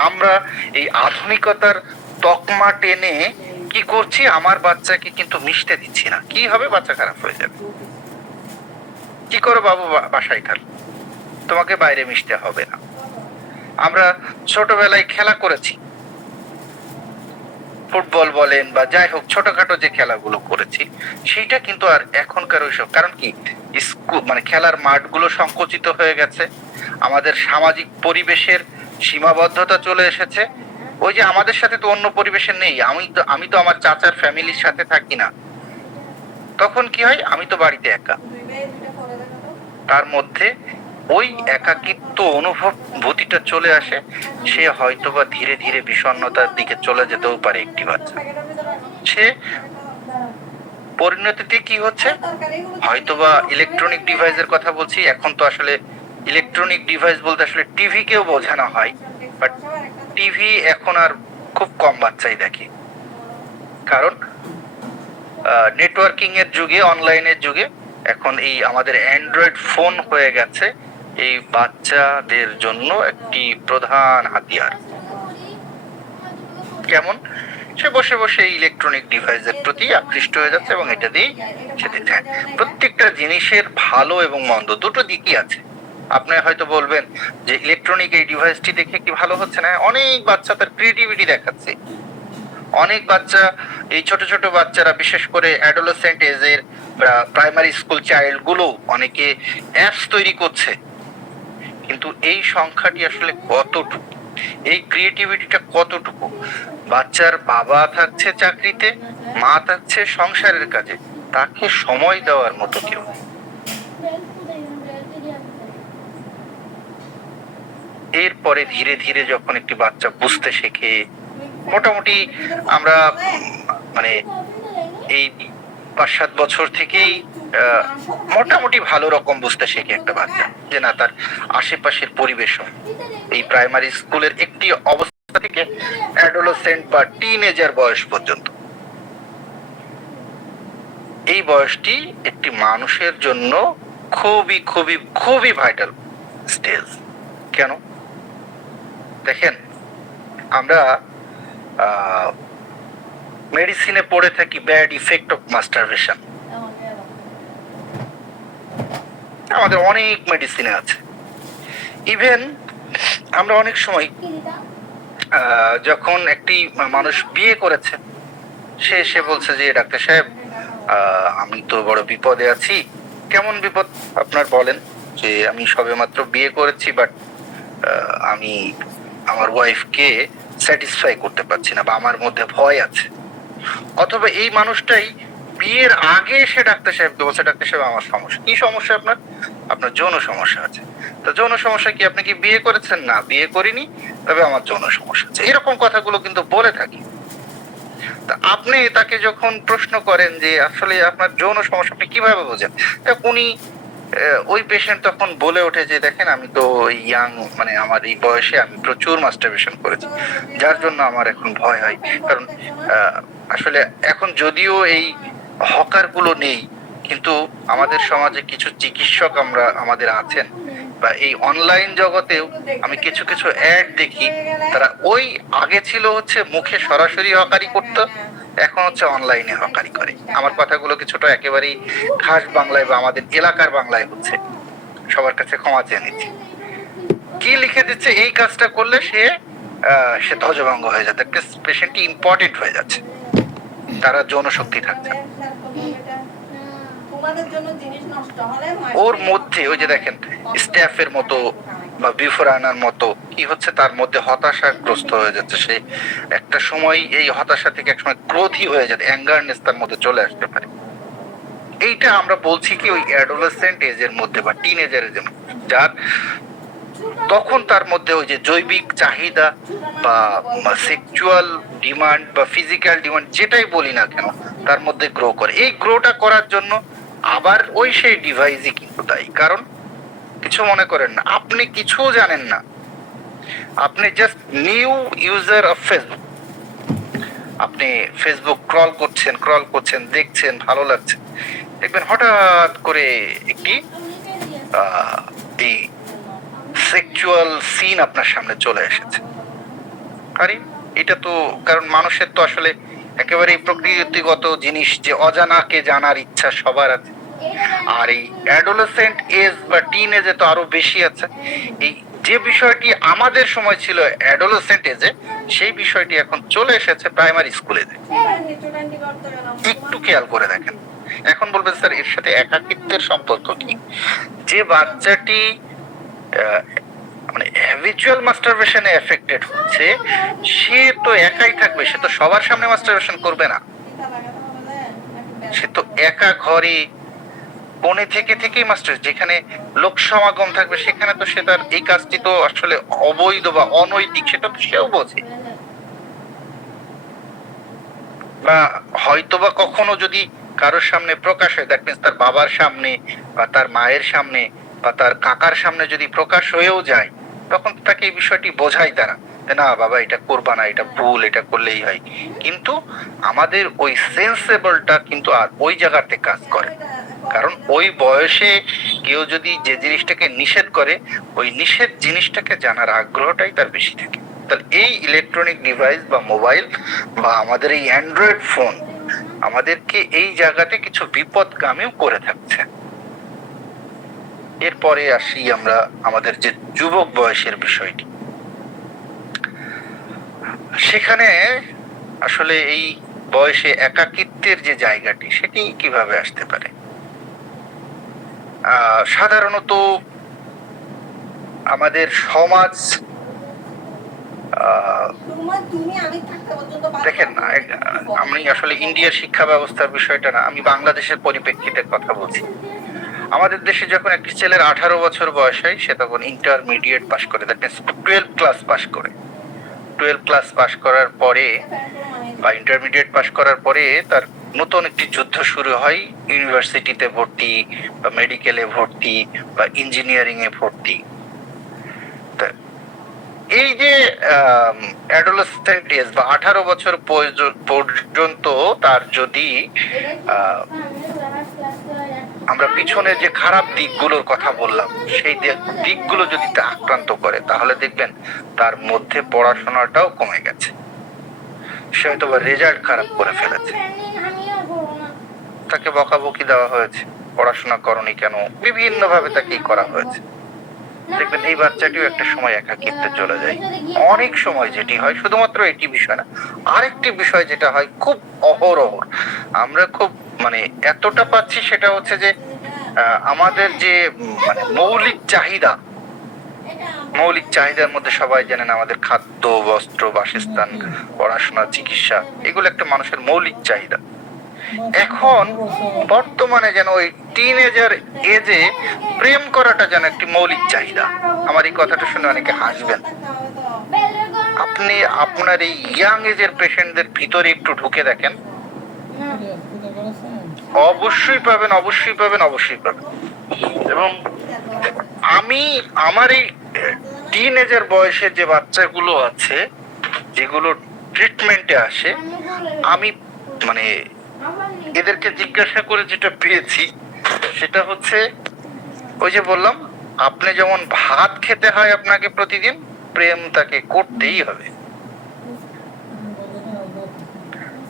আমরা এই আধুনিকতার তকমা টেনে কি করছি, আমার বাচ্চাকে কিন্তু মিশতে দিচ্ছি না। কি হবে, বাচ্চা খারাপ হয়ে যাবে। কি করো বাবু, বাসায় থাক, তোমাকে বাইরে মিশতে হবে না। আমরা ছোটবেলায় খেলা করেছি, ফুটবল বলেন বা যাই হোক ছোটখাটো যে খেলাগুলো করেছি, সেইটা কিন্তু আর এখনকার ওইসব, কারণ কি স্কুল মানে খেলার মাঠগুলো সংকুচিত হয়ে গেছে, আমাদের সামাজিক পরিবেশের সীমাবদ্ধতা চলে এসেছে। ওই যে আমাদের সাথে তো অন্য পরিবেশের নেই, আমি তো আমার চাচার ফ্যামিলির সাথে থাকি না, তখন কি হয়, আমি তো বাড়িতে একা। তার মধ্যে ওই একাকিত্ব অনুভূতিটা চলে আসে, সে হয়তোবা ধীরে ধীরে বিষণ্ণতার দিকে চলে যেতেও পারে একটি বাচ্চা। সে পরিণতিতে কি হচ্ছে, হয়তোবা ইলেকট্রনিক ডিভাইসের কথা বলছি, এখন তো আসলে ইলেকট্রনিক ডিভাইস বলতে আসলে টিভি কেও বোঝানো হয়, বাট টিভি এখন আর খুব কম বাচ্চাই দেখে, কারণ নেটওয়ার্কিং এর যুগে, অনলাইনের যুগে এখন এই আমাদের অ্যান্ড্রয়েড ফোন হয়ে গেছে এই বাচ্চাদের জন্য একটি প্রধান হাতিয়ার। কেমন, সে বসে বসে এই ইলেকট্রনিক ডিভাইসের প্রতি আকৃষ্ট হয়ে যাচ্ছে এবং এটা দিয়েই সে দেখছে। প্রত্যেকটা জিনিসের ভালো এবং মন্দ দুটো দিকই আছে। আপনি হয়তো বলবেন যে ইলেকট্রনিক এই ডিভাইসটি দেখে কি ভালো হচ্ছে না? অনেক বাচ্চা তার ক্রিয়েটিভিটি দেখাচ্ছে, অনেক বাচ্চা, এই ছোট ছোট বাচ্চারা বিশেষ করে অ্যাডোলেসেন্ট এজের প্রাইমারি স্কুল চাইল্ড গুলো অনেকে অ্যাপস তৈরি করছে। কিন্তু এই সংখ্যাটি আসলে কতটুকু, এই ক্রিয়েটিভিটিটা কতটুকু? বাচ্চার বাবা থাকছে চাকরিতে, মা থাকছে সংসারের কাজে, তাকে সময় দেওয়ার মতো কেউ। এরপরে ধীরে ধীরে যখন একটি বাচ্চা বুঝতে শেখে, মোটামুটি আমরা মানে এই 5-7 বছর থেকেই মোটামুটি ভালো রকম বুঝতে শেখে একটা বাচ্চা যে না, তার আশেপাশের পরিবেশ, এই প্রাইমারি স্কুলের একটি অবস্থা থেকে অ্যাডোলেসেন্ট বা টিনেজার বয়স পর্যন্ত, এই বয়সটি একটি মানুষের জন্য খুবই খুবই খুবই ভাইটাল স্টেজ। কেন? দেখেন, আমরা মেডিসিনে পড়ে থাকি ব্যাড ইফেক্ট অফ মাস্টারবেশন, আমাদের অনেক মেডিসিনে আছে। ইভেন আমরা অনেক সময় যখন একটি মানুষ বিয়ে করেছে, সে এসে বলছে যে ডাক্তার সাহেব আমি তো বড় বিপদে আছি। কেমন বিপদ আপনার বলেন? যে আমি সবেমাত্র বিয়ে করেছি, বাট আমি আমার ওয়াইফকে স্যাটিসফাই করতে পারছি না, বা আমার মধ্যে ভয় আছে। অথবা এই মানুষটাই বিয়ের আগে সে ডাক্তার সাহেবকে বলছে ডাক্তার সাহেব আমার সমস্যা। কি সমস্যা আপনার? আপনার যৌন সমস্যা আছে। তো যৌন সমস্যা কি? আপনি কি বিয়ে করেছেন? না, বিয়ে করিনি, তবে আমার যৌন সমস্যা আছে। এরকম কথাগুলো কিন্তু বলে থাকি। তা আপনি তাকে যখন প্রশ্ন করেন যে আসলে আপনার যৌন সমস্যা আপনি কিভাবে বোঝেন, উনি ওই পেশেন্ট তখন বলে ওঠে যে দেখেন আমি তো ইয়াং, মানে আমার এই বয়সে আমি প্রচুর মাস্টারবেশন করেছি, যার জন্য আমার এখন ভয় হয়। কারণ আসলে এখন যদিও এই হকার গুলো নেই, কিন্তু আমাদের সমাজে কিছু চিকিৎসক আমাদের আছেন, বা এই অনলাইন জগতেও আমি কিছু কিছু অ্যাড দেখি, তারা ওই আগে ছিল হচ্ছে মুখে সরাসরি হকারি করতো, এখন হচ্ছে অনলাইনে হকারি করে। আমার কথাগুলো কিছুটা একেবারেই খাস বাংলায় বা আমাদের এলাকার বাংলায় হচ্ছে, সবার কাছে ক্ষমা চেয়ে নিচ্ছি। কি লিখে দিচ্ছে? এই কাজটা করলে সে ধ্বজভঙ্গ হয়ে যাচ্ছে, পেশেন্টটি ইম্পর্টেন্ট হয়ে যাচ্ছে, তারা যৌন শক্তি থাকছে। ওর মধ্যে ওই যে দেখেন স্টাফের মতো বা বিফোর আনার মতো কি হচ্ছে, তার মধ্যে হতাশাগ্রস্ত হয়ে যাচ্ছে। সে একটা সময় এই হতাশা থেকে একসময় ক্রোধী হয়ে যাবে, অ্যাঙ্গারনেস তার মধ্যে চলে আসতে পারে। এইটা আমরা বলছি কি ওই অ্যাডোলেসেন্ট এজের মধ্যে বা টিনেজার এজের মধ্যে, যার তখন তার মধ্যে ওই যে জৈবিক চাহিদা বা সেক্সুয়াল ডিমান্ড বা ফিজিক্যাল ডিমান্ড যেটাই বলি না কেন, তার মধ্যে গ্রো করে। এই গ্রোটা করার জন্য আবার ওই সেই ডিভাইসই কিন্তু দায়ী। কারণ কিছু মনে করেন না, আপনি কিছু জানেন না, আপনি just new user of Facebook, আপনি ফেসবুক ক্রল করছেন, দেখছেন, ভালো লাগছে, দেখবেন হঠাৎ করে একটি এই সেক্সুয়াল সিন আপনার সামনে চলে এসেছে। আরে এটা তো, কারণ মানুষের তো আসলে একেবারে প্রকৃতিগত জিনিস যে অজানাকে জানার ইচ্ছা সবার আছে, আর এই অ্যাডোলেসেন্ট এজ বা টিন এজে তো আরো বেশি আছে। এই যে বিষয়টি আমাদের সময় ছিল অ্যাডোলেসেন্ট এজে, সেই বিষয়টি এখন চলে এসেছে প্রাইমারি স্কুলে। একটু খেয়াল করে দেখেন। এখন বলবেন স্যার এর সাথে একাকিত্বের সম্পর্ক কি? যে বাচ্চাটি মানে হ্যাবিচুয়াল মাস্টারবেশনে এফেক্টেড হচ্ছে, সে তো একাই থাকবে, সে তো সবার সামনে মাস্টারবেশন করবে না, সে তো একা ঘরে কোণে থেকেই মাস্টার, যেখানে লোক সমাগম থাকবে সেখানে তো সে তার এই কাজটি তো আসলে অবৈধ বা অনৈতিক, সেটা তো সেও বোঝে। বা হয়তোবা কখনো যদি কারোর সামনে প্রকাশ হয়, দ্যাট মিনস তার বাবার সামনে বা তার মায়ের সামনে বা তার কাকার সামনে যদি প্রকাশ হয়েও যায়, তখন তাকে এই বিষয়টি বোঝাই তারা, না বাবা এটা করবা না, এটা ভুল, এটা করলেই হয়। কিন্তু আমাদের ওই সেন্সেবলটা কিন্তু আর ওই জায়গাতে কাজ করে, কারণ ওই বয়সে কেউ যদি যে জিনিসটাকে নিষেধ করে, ওই নিষেধ জিনিসটাকে জানার আগ্রহটাই তার বেশি থাকে। তাহলে এই ইলেকট্রনিক ডিভাইস বা মোবাইল বা আমাদের এই অ্যান্ড্রয়েড ফোন আমাদেরকে এই জায়গাতে কিছু বিপদগামীও করে থাকছে। এরপরে আসি আমরা আমাদের যে যুবক বয়সের বিষয়টি, সেখানে আসলে এই বয়সে একাকিত্বের যে জায়গাটি সেটি কিভাবে আসতে পারে? সাধারণত আমাদের সমাজ দেখেন, আমি আসলে ইন্ডিয়ার শিক্ষা ব্যবস্থার বিষয়টা না, আমি বাংলাদেশের পরিপ্রেক্ষিতে কথা বলছি। আমাদের দেশে যখন একটি ছেলের 18 বছর বয়স হয়, সে তখন ইন্টারমিডিয়েট পাশ করে, দ্যাট মিন্স 12 ক্লাস পাশ করে। 12 ক্লাস পাশ করার পরে বা ইন্টারমিডিয়েট পাশ করার পরে তার নতুন একটি যুদ্ধ শুরু হয়, ইউনিভার্সিটিতে ভর্তি বা মেডিকেলে ভর্তি বা ইঞ্জিনিয়ারিং এ ভর্তি। এই যে অ্যাডোলেসেন্ট এজ বা 18 বছর পর্যন্ত তার যদি আমরা পিছনে যে খারাপ দিকগুলোর কথা বললাম সেই দিকগুলো যদি তা আক্রান্ত করে, তাহলে দেখবেন তার মধ্যে পড়াশোনাটাও কমে গেছে, সে হয়তো বা রেজাল্ট খারাপ করে ফেলেছে, তাকে বকাবকি দেওয়া হয়েছে, পড়াশোনা করনি কেন, বিভিন্ন ভাবে তাকে করা হয়েছে। দেখবেন এই বাচ্চাটিও একটা সময় একাকিত্বে চলে যায়। অনেক সময় যেটি হয়, শুধুমাত্র এটি বিষয় না, আরেকটি বিষয় যেটা হয় খুব অহরহ, আমরা খুব মানে এতটা পাচ্ছি, সেটা হচ্ছে যে আমাদের যে মানে মৌলিক চাহিদার মধ্যে সবাই জানেন আমাদের খাদ্য, বস্ত্র, বাসস্থান, পড়াশোনা, চিকিৎসা, এগুলো একটা মানুষের মৌলিক চাহিদা। এখন বর্তমানে যেন ওই টিনেজার এজে প্রেম করাটা যেন একটি মৌলিক চাহিদা। আমার এই কথাটা শুনে অনেকে হাসবেন। আপনি আপনার এই ইয়াং এজের পেশেন্টদের ভিতরে একটু ঢুকে দেখেন, অবশ্যই পাবেন। এবং আমি আমার এই টিনেজার বয়সের যে বাচ্চাগুলো আছে, যেগুলো ট্রিটমেন্টে আসে, আমি মানে এদেরকে জিজ্ঞাসা করে যেটা পেয়েছি সেটা হচ্ছে ওই যে বললাম, আপনি যেমন ভাত খেতে হয় আপনাকে প্রতিদিন, প্রেম তাকে করতেই হবে।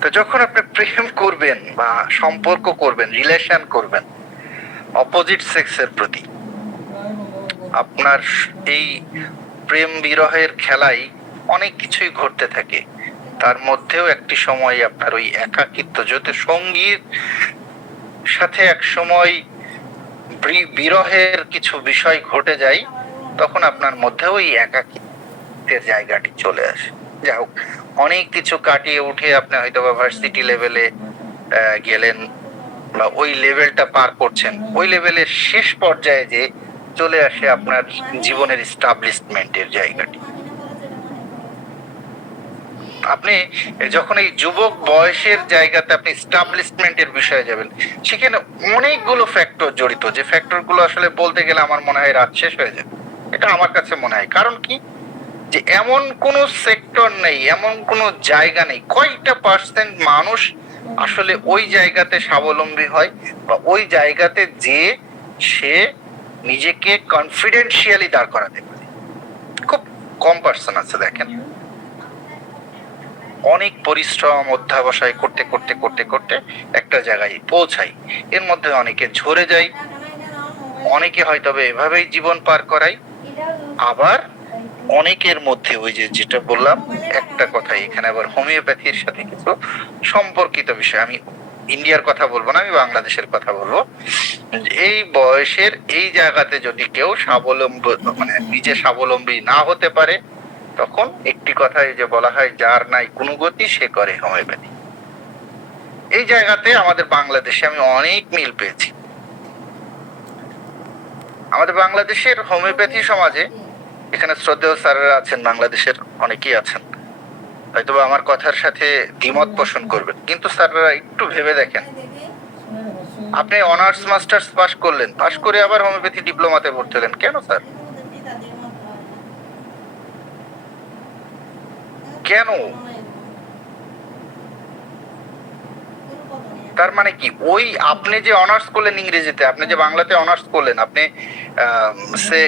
তো যখন আপনি প্রেম করবেন বা সম্পর্ক করবেন, রিলেশন করবেন অপোজিট সেক্সের প্রতি, আপনার এই প্রেম বিরহের খেলায় অনেক কিছুই ঘটতে থাকে। তার মধ্যেও একটি সময় আপনার ওই একাকিত্ব, যদি সঙ্গীর সাথে এক সময় বিরহের কিছু বিষয় ঘটে যায়, তখন আপনার মধ্যে ওই একাকিত্বের জায়গাটি চলে আসে। যাই হোক, অনেক কিছু কাটিয়ে উঠে আপনি হয়তো বা ভার্সিটি লেভেলে গেলেন বা ওই লেভেলটা পার করছেন, ওই লেভেলের শেষ পর্যায়ে যে চলে আসে আপনার জীবনের এস্টাবলিশমেন্টের জায়গাটি। আপনি যখন এই যুবক বয়সের জায়গাতে আপনি এস্টাবলিশমেন্টের বিষয়ে যাবেন, সেখানে অনেকগুলো ফ্যাক্টর জড়িত, যে ফ্যাক্টরগুলো আসলে বলতে গেলে আমার মনে হয় রাত শেষ হয়ে যাবে। এটা আমার কাছে মনে হয়। কারণ কি, যে এমন কোন সেক্টর নেই, এমন কোন জায়গা নেই, কয়টা পার্সেন্ট মানুষ আসলে ওই জায়গাতে স্বাবলম্বী হয় বা ওই জায়গাতে যে সে নিজেকে কনফিডেন্সিয়ালি দাঁড় করাতে পারে। খুব কম পার্সন আছে। দেখেন, অনেক পরিশ্রম অধ্যাবসায় করতে করতে করতে করতে একটা জায়গায় পৌঁছাই, এর মধ্যে অনেকে ঝরে যায়, অনেকে হয়তো এভাবেই জীবন পার করায়, আবার অনেকের মধ্যে ওই যে যেটা বললাম একটা কথা, এখানে আবার হোমিওপ্যাথির সাথে কিছু সম্পর্কিত বিষয়, আমি ইন্ডিয়ার কথা বলবো না, আমি বাংলাদেশের কথা বলবো। এই বয়সের এই জায়গাতে যদি কেউ স্বাবলম্বী মানে নিজে স্বাবলম্বী না হতে পারে, তখন একটি কথাই যে বলা হয়, যার নাই কোনো গতি সে করে হোমিওপ্যাথি। এই জায়গাতে আমাদের বাংলাদেশে আমি অনেক মিল পেয়েছি। আমাদের বাংলাদেশের হোমিওপ্যাথি সমাজে, এখানে শ্রদ্ধেয় স্যাররা আছেন, বাংলাদেশের অনেকেই আছেন, হয়তো আমার কথার সাথে দ্বিমত পোষণ করবেন, কিন্তু স্যাররা একটু ভেবে দেখেন, আপনি অনার্স মাস্টার্স পাস করলেন, পাস করে আবার হোমিওপ্যাথি ডিপ্লোমাতে ভর্তি হলেন, কেন স্যার? কেন? তার মানে কি, ওই আপনি যে অনার্স করলেন ইংরেজিতে, আপনি যে বাংলাতে অনার্স করলেন, আপনি সে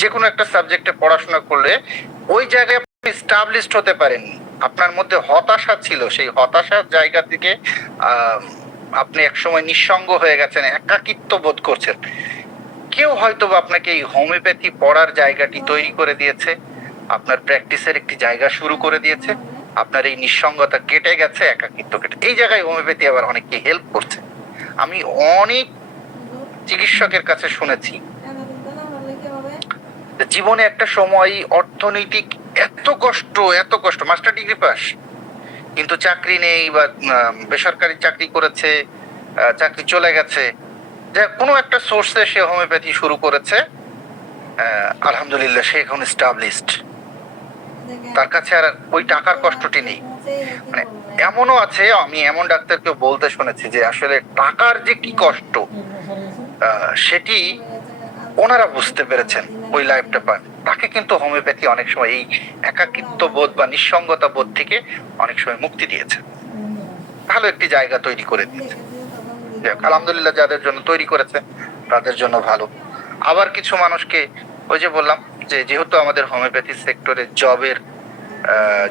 যে কোনো একটা সাবজেক্টে পড়াশোনা করলে ওই জায়গায় আপনি স্টাবলিশড হতে পারেননি, আপনার মধ্যে হতাশা ছিল, সেই হতাশার জায়গা থেকে আপনি একসময় নিঃসঙ্গ হয়ে গেছেন, একাকিত্ব বোধ করছেন। কেউ হয়তো আপনাকে এই হোমিওপ্যাথি পড়ার জায়গাটি তৈরি করে দিয়েছে, আপনার প্র্যাকটিসের একটি জায়গা শুরু করে দিয়েছে, আপনার এই নিঃসঙ্গতা কেটে গেছে, একাকিত্ব কেটে, এই জায়গায় হোমিওপ্যাথি আবার অনেককে হেল্প করছে। আমি অনেক চিকিৎসকের কাছে শুনেছি জীবনে একটা সময় অর্থনৈতিক এত কষ্ট, মাস্টার ডিগ্রি পাস, কিন্তু চাকরি নেই, বা বেসরকারি চাকরি করেছে, চাকরি চলে গেছে, যে কোনো একটা সোর্সে সে হোমিওপ্যাথি শুরু করেছে, আলহামদুলিল্লাহ সে এখন এস্টাবলিশড, তার কাছে আর ওই টাকার কষ্টটি নেই। মানে এমনও আছে, আমি এমন ডাক্তারকে বলতে শুনেছি যে আসলে টাকার যে কি কষ্ট সেটি ওনারা বুঝতে পেরেছেন, ওই লাইফটা পান। তাকে কিন্তু হোমিওপ্যাথি অনেক সময় এই একাকিত্ব বোধ বা নিঃসঙ্গতা বোধ থেকে অনেক সময় মুক্তি দিয়েছে, ভালো একটি জায়গা তৈরি করে দিয়েছে। আলহামদুলিল্লাহ যাদের জন্য তৈরি করেছে তাদের জন্য ভালো। আবার কিছু মানুষকে ওই যে বললাম যে যেহেতু আমাদের হোমিওপ্যাথি সেক্টরে জবের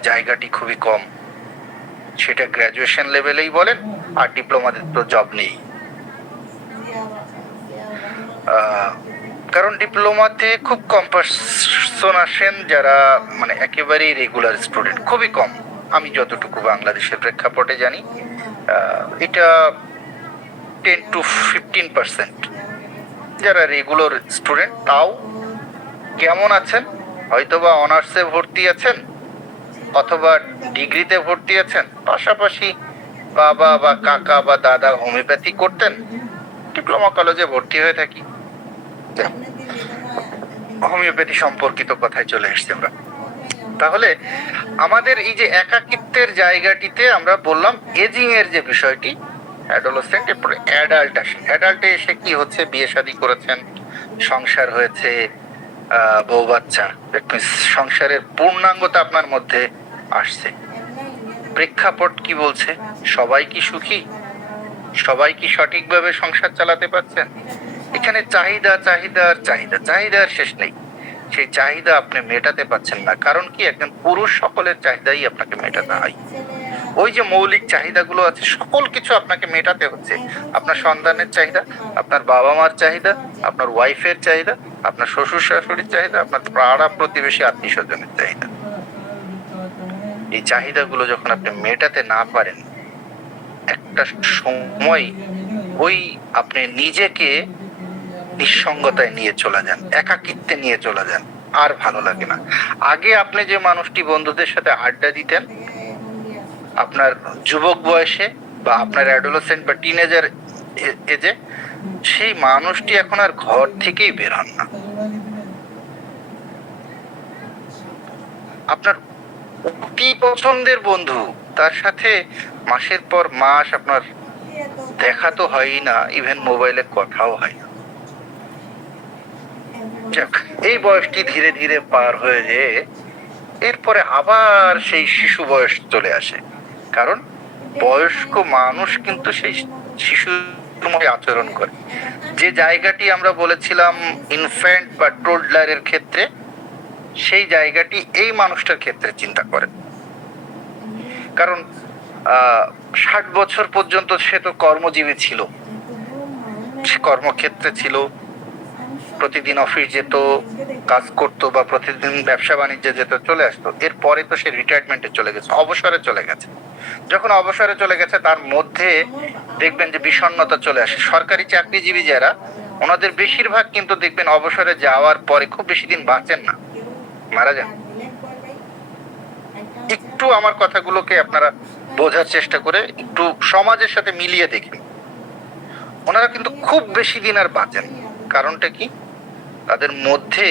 জায়গাটি খুবই কম, সেটা গ্রাজুয়েশন লেভেলেই বলেন আর ডিপ্লোমাতে তো জব নেই, কারণ ডিপ্লোমাতে খুব কম পার্সন আসেন যারা মানে একেবারেই রেগুলার স্টুডেন্ট, খুবই কম। আমি যতটুকু বাংলাদেশের প্রেক্ষাপটে জানি এটা 10 to 15% যারা রেগুলার স্টুডেন্ট, তাও কেমন আছেন, হয়তোবা অনার্সে ভর্তি আছেন অথবা ডিগ্রিতে ভর্তি আছেন, পাশাপাশি বাবা বা কাকা বা দাদা হোমিওপ্যাথি করতেন, ডিপ্লোমা কলেজে ভর্তি হয়ে থাকি। হোমিওপ্যাথি সম্পর্কিত কথায় চলে এসছি আমরা। তাহলে আমাদের এই যে একাকিত্বের জায়গাটিতে আমরা বললাম এজিং এর যে বিষয়টি, অ্যাডোলেসেন্ট, এরপরে অ্যাডাল্ট আসে। অ্যাডাল্টে এসে কি হচ্ছে, বিয়ে শাদী করেছেন, সংসার হয়েছে, বউ বাচ্চা, সংসারের পূর্ণাঙ্গতা আপনার মধ্যে আসছে। প্রেক্ষাপট কি বলছে, সবাই কি সুখী, সবাই কি সঠিকভাবে সংসার চালাতে পারছেন? এখানে চাহিদার শেষ নেই। সেই চাহিদা আপনি মেটাতে পারছেন না, কারণ কি একজন পুরুষ সকলের চাহিদাই আপনাকে মেটাতে হয়। ওই যে মৌলিক চাহিদাগুলো আছে সকল কিছু আপনাকে মেটাতে হচ্ছে। আপনার সন্তানের চাহিদা, আপনার বাবা মার চাহিদা, আপনার ওয়াইফের চাহিদা, আপনার শ্বশুর শাশুড়ির চাহিদা, আপনার পাড়া প্রতিবেশী আত্মীয় স্বজনের চাহিদা। এই চাহিদাগুলো যখন আপনি মেটাতে না পারেন, একটা সময় ওই আপনি নিজেকে নিঃসঙ্গতায় নিয়ে চলে যান, একাকিত্বে নিয়ে চলে যান, আর ভালো লাগে না। আগে আপনি যে মানুষটি বন্ধুদের সাথে আড্ডা দিতেন আপনার যুবক বয়সে বা আপনার অ্যাডোলেসেন্ট বা টিনেজার এজে, সেই মানুষটি এখন আর ঘর থেকেই বের হন না। আপনার অতি পছন্দের বন্ধু, তার সাথে মাসের পর মাস আপনার দেখা তো হয়ই না, ইভেন মোবাইলে কথাও হয় না। এই বয়সটি ধীরে ধীরে পার হয়ে যেয়ে এরপরে আবার সেই শিশু বয়স চলে আসে, কারণ বয়স্ক মানুষ কিন্তু সেই শিশুর মতো আচরণ করে। যে জায়গাটি আমরা বলেছিলাম ইনফ্যান্ট বা টোডলারের ক্ষেত্রে, সেই জায়গাটি এই মানুষটার ক্ষেত্রে চিন্তা করেন। কারণ 60 বছর পর্যন্ত সে তো কর্মজীবী ছিল, সে কর্মক্ষেত্রে ছিল, প্রতিদিন অফিস যেত, কাজ করতো, বা প্রতিদিন ব্যবসা বাণিজ্যে যেত, চলে আসতো। এরপরে তো সে রিটায়ারমেন্টে চলে গেছে, অবসরে চলে গেছে। যখন অবসরে চলে গেছে তার মধ্যে দেখবেন যে বিষণ্ণতা চলে আসে। সরকারি চাকরিজীবী যারা, ওনাদের বেশিরভাগ কিন্তু দেখবেন অবসরে যাওয়ার পরে খুব বেশি দিন বাঁচেন না, মারা যান। একটু আমার কথাগুলোকে আপনারা বোঝার চেষ্টা করে একটু সমাজের সাথে মিলিয়ে দেখবেন, ওনারা কিন্তু খুব বেশি দিন আর বাঁচেন। কারণটা কি? তাদের মধ্যে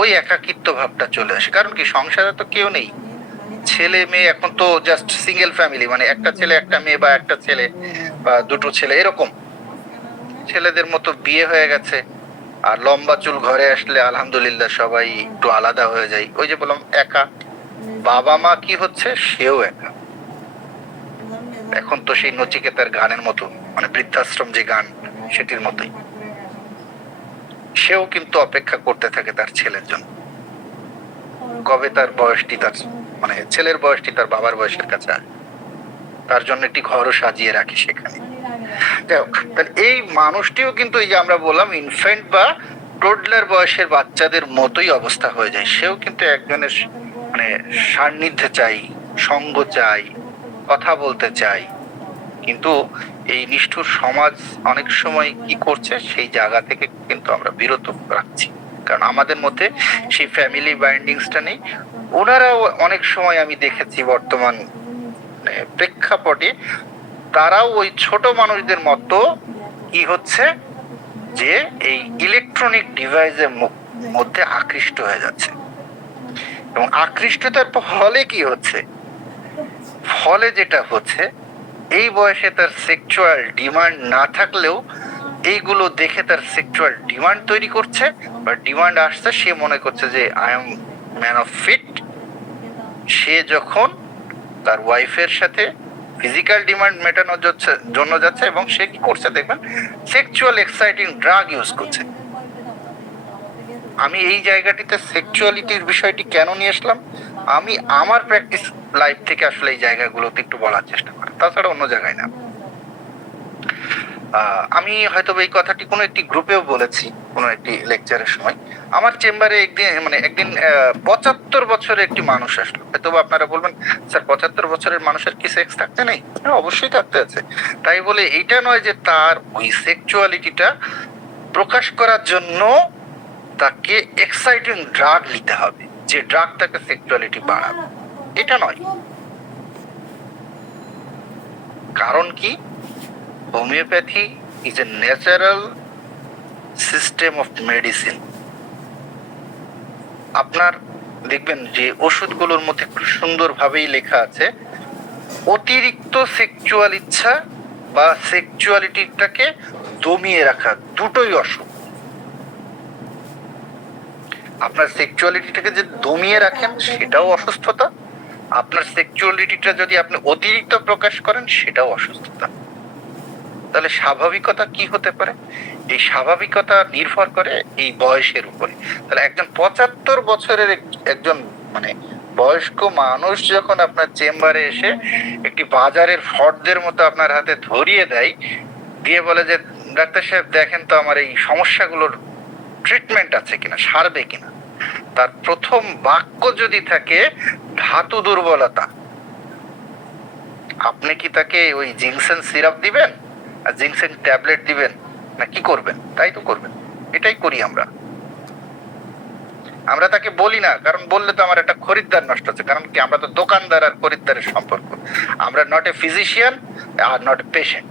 ওই একাকিত্ব ভাবটা চলে আসে। কারণ কি, সংসারে তো কেউ নেই, ছেলে মেয়ে, এখন তো জাস্ট সিঙ্গেল ফ্যামিলি, মানে একটা ছেলে একটা মেয়ে, বা একটা ছেলে বা দুটো ছেলে, এরকম ছেলেদের মতো বিয়ে হয়ে গেছে। আর লম্বা চুল ঘরে আসলে আলহামদুলিল্লাহ সবাই একটু আলাদা হয়ে যায়। ওই যে বললাম একা, বাবা মা কি হচ্ছে, সেও একা। এখন তো সেই নচিকেতার গানের মতো, মানে বৃদ্ধাশ্রম যে গান, সেটির মতোই সেও কিন্তু অপেক্ষা করতে থাকে তার ছেলের জন্য। কবে তার বয়সটি তার মানে ছেলের বয়সটি তার বাবার বয়সের কাছে আসে, তার জন্য একটি ঘরও সাজিয়ে রাখি সেখানে। যাই হোক, তাহলে এই মানুষটিও কিন্তু এই যে আমরা বললাম ইনফ্যান্ট বা টোডলার বয়সের বাচ্চাদের মতোই অবস্থা হয়ে যায়। সেও কিন্তু একজনের মানে সান্নিধ্যে চাই, সঙ্গ চাই, কথা বলতে চাই। কিন্তু এই নিষ্ঠুর সমাজ অনেক সময় কি করছে, সেই জায়গা থেকে কিন্তু আমরা বিরত রাখছি, কারণ আমাদের মধ্যে সেই ফ্যামিলি বাইন্ডিংসটা নেই। ওনারাও অনেক সময় আমি দেখেছি বর্তমান প্রেক্ষাপটে তারাও ওই ছোট মানুষদের মতো কি হচ্ছে যে এই ইলেকট্রনিক ডিভাইসের মধ্যে আকৃষ্ট হয়ে যাচ্ছে। এবং আকৃষ্টতার ফলে কি হচ্ছে, ফলে যেটা হচ্ছে এই বয়সে তার সেক্সুয়াল ডিমান্ড না থাকলেও এইগুলো দেখে তার সেক্সুয়াল ডিমান্ড তৈরি করছে, বা ডিমান্ড আসছে, সে মনে করছে যে I am man of fit. সে যখন তার ওয়াইফের সাথে ফিজিক্যাল ডিমান্ড মেটানোর জন্য যাচ্ছে, এবং সে কি করছে দেখবেন, সেক্সুয়াল এক্সাইটিং ড্রাগ ইউজ করছে। আমি এই জায়গাটিতে সেক্সুয়ালিটির বিষয়টি কেন নিয়ে আসলাম, আমি আমার প্র্যাকটিস লাইফ থেকে আসলে এই জায়গাগুলোতে একটু বলার চেষ্টা করি, তাছাড়া অন্য জায়গায় না। আমি হয়তো এই কথাটি কোনো একটি গ্রুপেও বলেছি, কোনো একটি লেকচারের সময়। আমার চেম্বারে একদিন 75 বছরের একটি মানুষ আসলো। হয়তো আপনারা বলবেন, স্যার 75 বছরের মানুষের কি সেক্স থাকতে নেই? অবশ্যই থাকতে আছে। তাই বলে এইটা নয় যে তার ওই সেক্সুয়ালিটিটা প্রকাশ করার জন্য তাকে এক্সাইটিং ড্রাগ নিতে হবে, যে ড্রাগ তাকে সেক্সুয়ালিটি বাড়াবে, এটা নয়। কারণ কি, homeopathy is a natural system of medicine. আপনার দেখবেন যে ওষুধগুলোর মধ্যে খুব সুন্দরভাবেই লেখা আছে, অতিরিক্ত সেক্সুয়াল ইচ্ছা বা সেক্সুয়ালিটিটাকে দমিয়ে রাখা, দুটোই অসুখ। আপনার সেক্সুয়ালিটিটাকে যে দমিয়ে রাখেন সেটাও অসুস্থতা, আপনার সেক্সুয়ালিটিটা যদি আপনি অতিরিক্ত প্রকাশ করেন সেটাও অসুস্থতা। তাহলে স্বাভাবিকতা কি হতে পারে? এই স্বাভাবিকতা নির্ভর করে এই বয়সের উপরে। তাহলে একজন 75 বছরের একজন বয়স্ক মানুষ যখন আপনার চেম্বারে এসে একটি বাজারের ফর্দের মতো আপনার হাতে ধরিয়ে দেয়, দিয়ে বলে যে ডাক্তার সাহেব দেখেন তো আমার এই সমস্যাগুলোর ট্রিটমেন্ট আছে কিনা, সারবে কিনা, তার প্রথম বাক্য যদি থাকে ধাতু দুর্বলতা, আপনি কি তাকে ওই জিংসেন সিরাপ দিবেন আর জিংসেন ট্যাবলেট দিবেন, না কি করবেন? তাই তো করবেন। এটাই করি আমরা তাকে বলি না, কারণ বললে তো আমার একটা খরিদ্দার নষ্ট হচ্ছে। কারণ কি, আমরা তো দোকানদার আর খরিদ্দারের সম্পর্ক, আমরা not a physician are not a patient.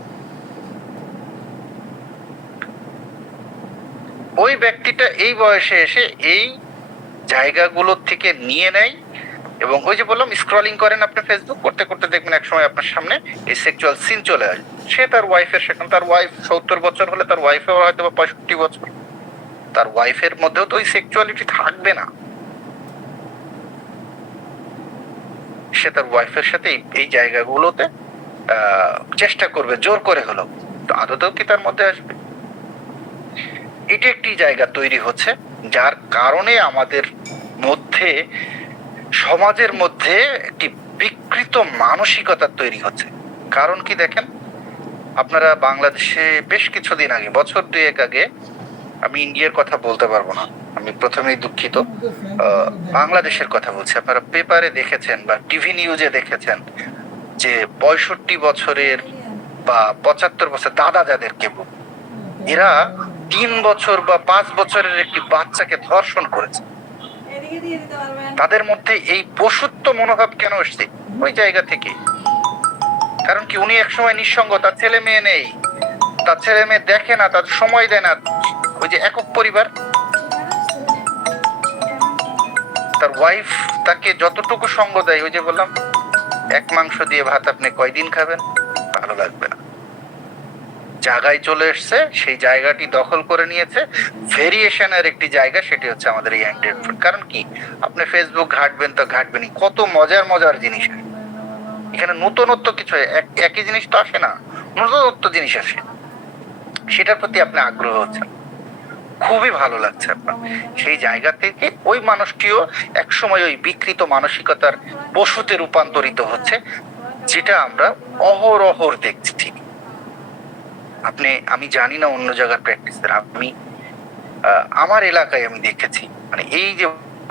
ওই ব্যক্তিটা এই বয়সে এসে এই জায়গাগুলোর থেকে নিয়ে নেয়, এবং ওই যে বললাম স্ক্রলিং করেন আপনি ফেসবুক, করতে করতে দেখবেন একসময় আপনার সামনে এই সেক্সুয়াল সিন চলে আসে। সে তার ওয়াইফের, সেখানে তার ওয়াইফ 70 বছর হলে তার ওয়াইফের হয়তো 65 বছর, তার ওয়াইফের মধ্যেও তো ওই সেক্সুয়ালিটি থাকবে না। সে তার ওয়াইফের সাথে এই জায়গাগুলোতে চেষ্টা করবে জোর করে হলেও, তো আদতেও কি তার মধ্যে আসবে? এটা একটি জায়গা তৈরি হচ্ছে, যার কারণে আমাদের মধ্যে, সমাজের মধ্যে একটি বিকৃত মানসিকতা তৈরি হচ্ছে। কারণ কি দেখেন, আপনারা বাংলাদেশে বেশ কিছুদিন আগে, বছর 2 আগে, আমি ইন্ডিয়ার কথা বলতে পারবো না, আমি প্রথমেই দুঃখিত, বাংলাদেশের কথা বলছি। আপনারা পেপারে দেখেছেন বা টিভি নিউজে দেখেছেন যে 65 বছরের বা 75 বছর দাদা যাদেরকে এরা 3 বছর বা 5 বছরের একটি বাচ্চাকে ধর্ষণ করেছে। তাদের মধ্যে এই পশুত্ব মনোভাব কেন এসছে? ওই জায়গা থেকে। কারণ কি, উনি একসময় নিঃসঙ্গ, তার ছেলে মেয়ে নেই, তার ছেলে মেয়ে দেখে না, তার সময় দেয় না, ওই যে একক পরিবার। তার ওয়াইফ তাকে যতটুকু সঙ্গ দেয়, ওই যে বললাম, এক মাংস দিয়ে ভাত আপনি কয়দিন খাবেন? ভালো লাগবে না। জায়গায় চলে এসছে, সেই জায়গাটি দখল করে নিয়েছে, ভেরিয়েশনের একটি জায়গা, সেটি হচ্ছে আমাদের এই অ্যান্ড্রয়েড ফোন। কারণ কি, আপনি ফেসবুক ঘাটবেন তো ঘাটবেনই, কত মজার মজার জিনিস আসে এখানে, নতুনত্ব কিছু, একই জিনিস তো আসে না, নতুনত্ব জিনিস আসে, সেটার প্রতি আপনি আগ্রহ হচ্ছেন। খুবই ভালো লাগছে আপনার। সেই জায়গা থেকে ওই মানুষটিও একসময় ওই বিকৃত মানসিকতার পশুতে রূপান্তরিত হচ্ছে, যেটা আমরা অহরহ দেখছি। আমি জানি না অন্য জায়গার প্র্যাকটিসের, আমি আমার এলাকায় আমি দেখেছি, মানে এই যে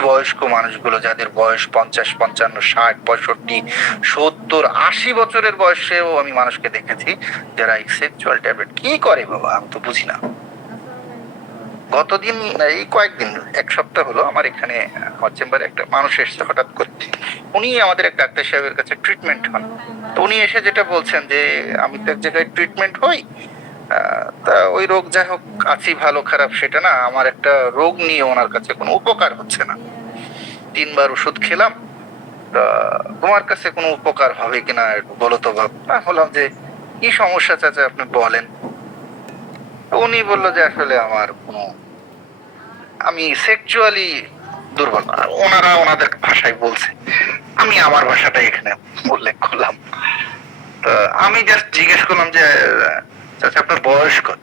বয়স্ক মানুষগুলো যাদের বয়স 50, 55, 60, 65, 70, 80 বছরের বয়সেও আমি মানুষকে দেখেছি যারা এই সেক্সুয়াল ট্যাবলেট কি করে বাবা আমি তো বুঝি না। গতদিন এই কয়েকদিন, এক সপ্তাহ হলো আমার এখানে আমার চেম্বারে একটা মানুষ এসেছে হঠাৎ করে। উনি আমাদের এক ডাক্তার সাহেবের কাছে ট্রিটমেন্ট হন। তো উনি এসে যেটা বলছেন যে আমি তো এক জায়গায় ট্রিটমেন্ট হই, তা ওই রোগ যাই হোক আছি, ভালো খারাপ সেটা না, আমার একটা রোগ নিয়ে ওনার কাছে কোনো উপকার হচ্ছে না। 3 বার ওষুধ খেলাম, তা তোমার কাছে কোনো উপকার হবে কিনা একটু বলো তো বাপ। বললাম যে কি সমস্যা চাচা আপনি বলেন। উনি বললো যে আসলে আমার কোনো, আমি সেক্সুয়ালি দুর্বল। ওনারা ওনাদের ভাষায় বলছে, আমি আমার ভাষাটা এখানে উল্লেখ করলাম। তো আমি জাস্ট জিজ্ঞেস করলাম যে চাচা আপনার বয়স কত?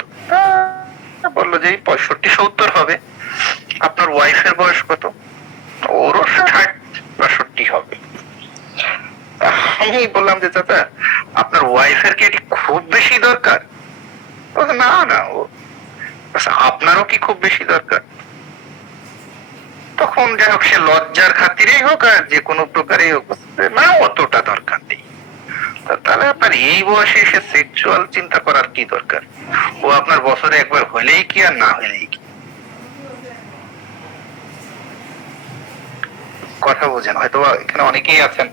বললো যে 65-70 হবে। আপনার ওয়াইফের বয়স কত? ওরও 60-62 হবে। আমি বললাম যে চাচা আপনার ওয়াইফের কি এটি খুব বেশি দরকার? না না, ও আপনারও কি খুব বেশি দরকার? তখন যাই হোক সে লজ্জার খাতিরেই হোক আর যে কোনো প্রকারেই হোক, না অতটা দরকার নেই। তাহলে আপনার এই বয়সে এসে সেক্সুয়াল চিন্তা করার কি দরকার? ও আপনার বছরে একবার হলেই কি আর না হলেই কি? কথা বোঝেন, হয়তো এখানে অনেকেই আছেন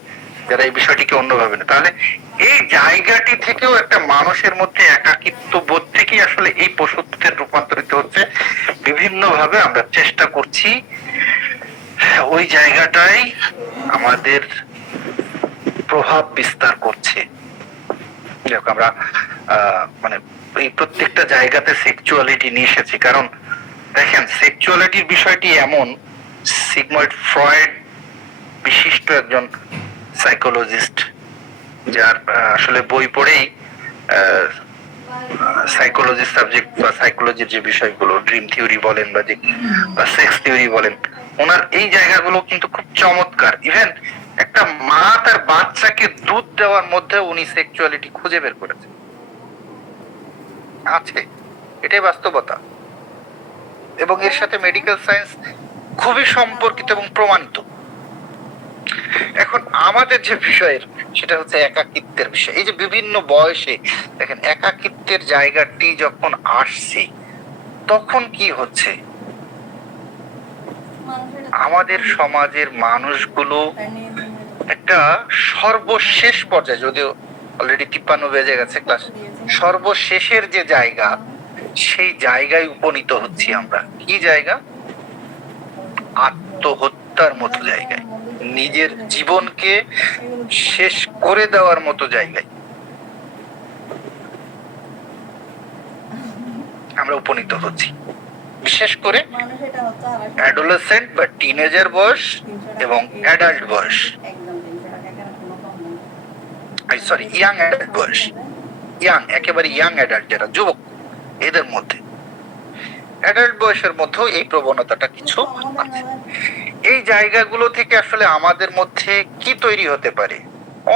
যারা এই বিষয়টিকে অন্যভাবে না। তাহলে এই জায়গাটি থেকেও একটা মানুষের মধ্যে একাকিত্ব বোধ থেকে আসলে এই পশুত্বের রূপান্তরিত হচ্ছে। বিভিন্ন ভাবে আমরা চেষ্টা করছি ওই জায়গাটাই আমাদের প্রভাব বিস্তার করছে। আমরা মানে এই প্রত্যেকটা জায়গাতে সেক্সুয়ালিটি নিয়ে এসেছি, কারণ দেখেন সেক্সুয়ালিটির বিষয়টি এমন, সিগমন্ড ফ্রয়েড বিশিষ্ট একজন সাইকোলজিস্ট, যার আসলে বই পড়েই সাইকোলজি সাবজেক্ট বা সাইকোলজির যে বিষয়গুলো, ড্রিম থিওরি বলেন বা যে সেক্স থিওরি বলেন, ওনার এই জায়গাগুলো কিন্তু খুব চমৎকার। ইভেন একটা মা তার বাচ্চাকে দুধ দেওয়ার মধ্যে উনি সেক্সুয়ালিটি খুঁজে বের করেছেন, আছে, এটাই বাস্তবতা। এবং এর সাথে মেডিকেল সায়েন্স খুবই সম্পর্কিত এবং প্রমাণিত। এখন আমাদের যে বিষয়ের সেটা হচ্ছে একাকিত্বের বিষয়। এই যে বিভিন্ন বয়সে দেখেন একাকিত্বের জায়গাটি যখন আসছে তখন কি হচ্ছে, আমাদের সমাজের মানুষগুলো একটা সর্বশেষ পর্যায়ে, যদিও অলরেডি 53 বেজে গেছে ক্লাস, সর্বশেষের যে জায়গা সেই জায়গায় উপনীত হচ্ছি আমরা। কি জায়গা? আত্মহত্যার মতো জায়গায়, নিজের জীবনকে শেষ করে দেওয়ার মতো জায়গায় আমরা উপনীত হচ্ছি। বিশেষ করে অ্যাডোলেসেন্ট বা টিনেজার বয়স এবং অ্যাডাল্ট বয়স, সরি ইয়াং অ্যাডাল্ট বয়স, ইয়াং একেবারে ইয়াং অ্যাডাল্ট যারা যুবক, এদের মধ্যে অ্যাডাল্ট বয়সের মধ্যেও এই প্রবণতাটা কিছু আছে। এই জায়গাগুলো থেকে আসলে আমাদের মধ্যে কি তৈরি হতে পারে?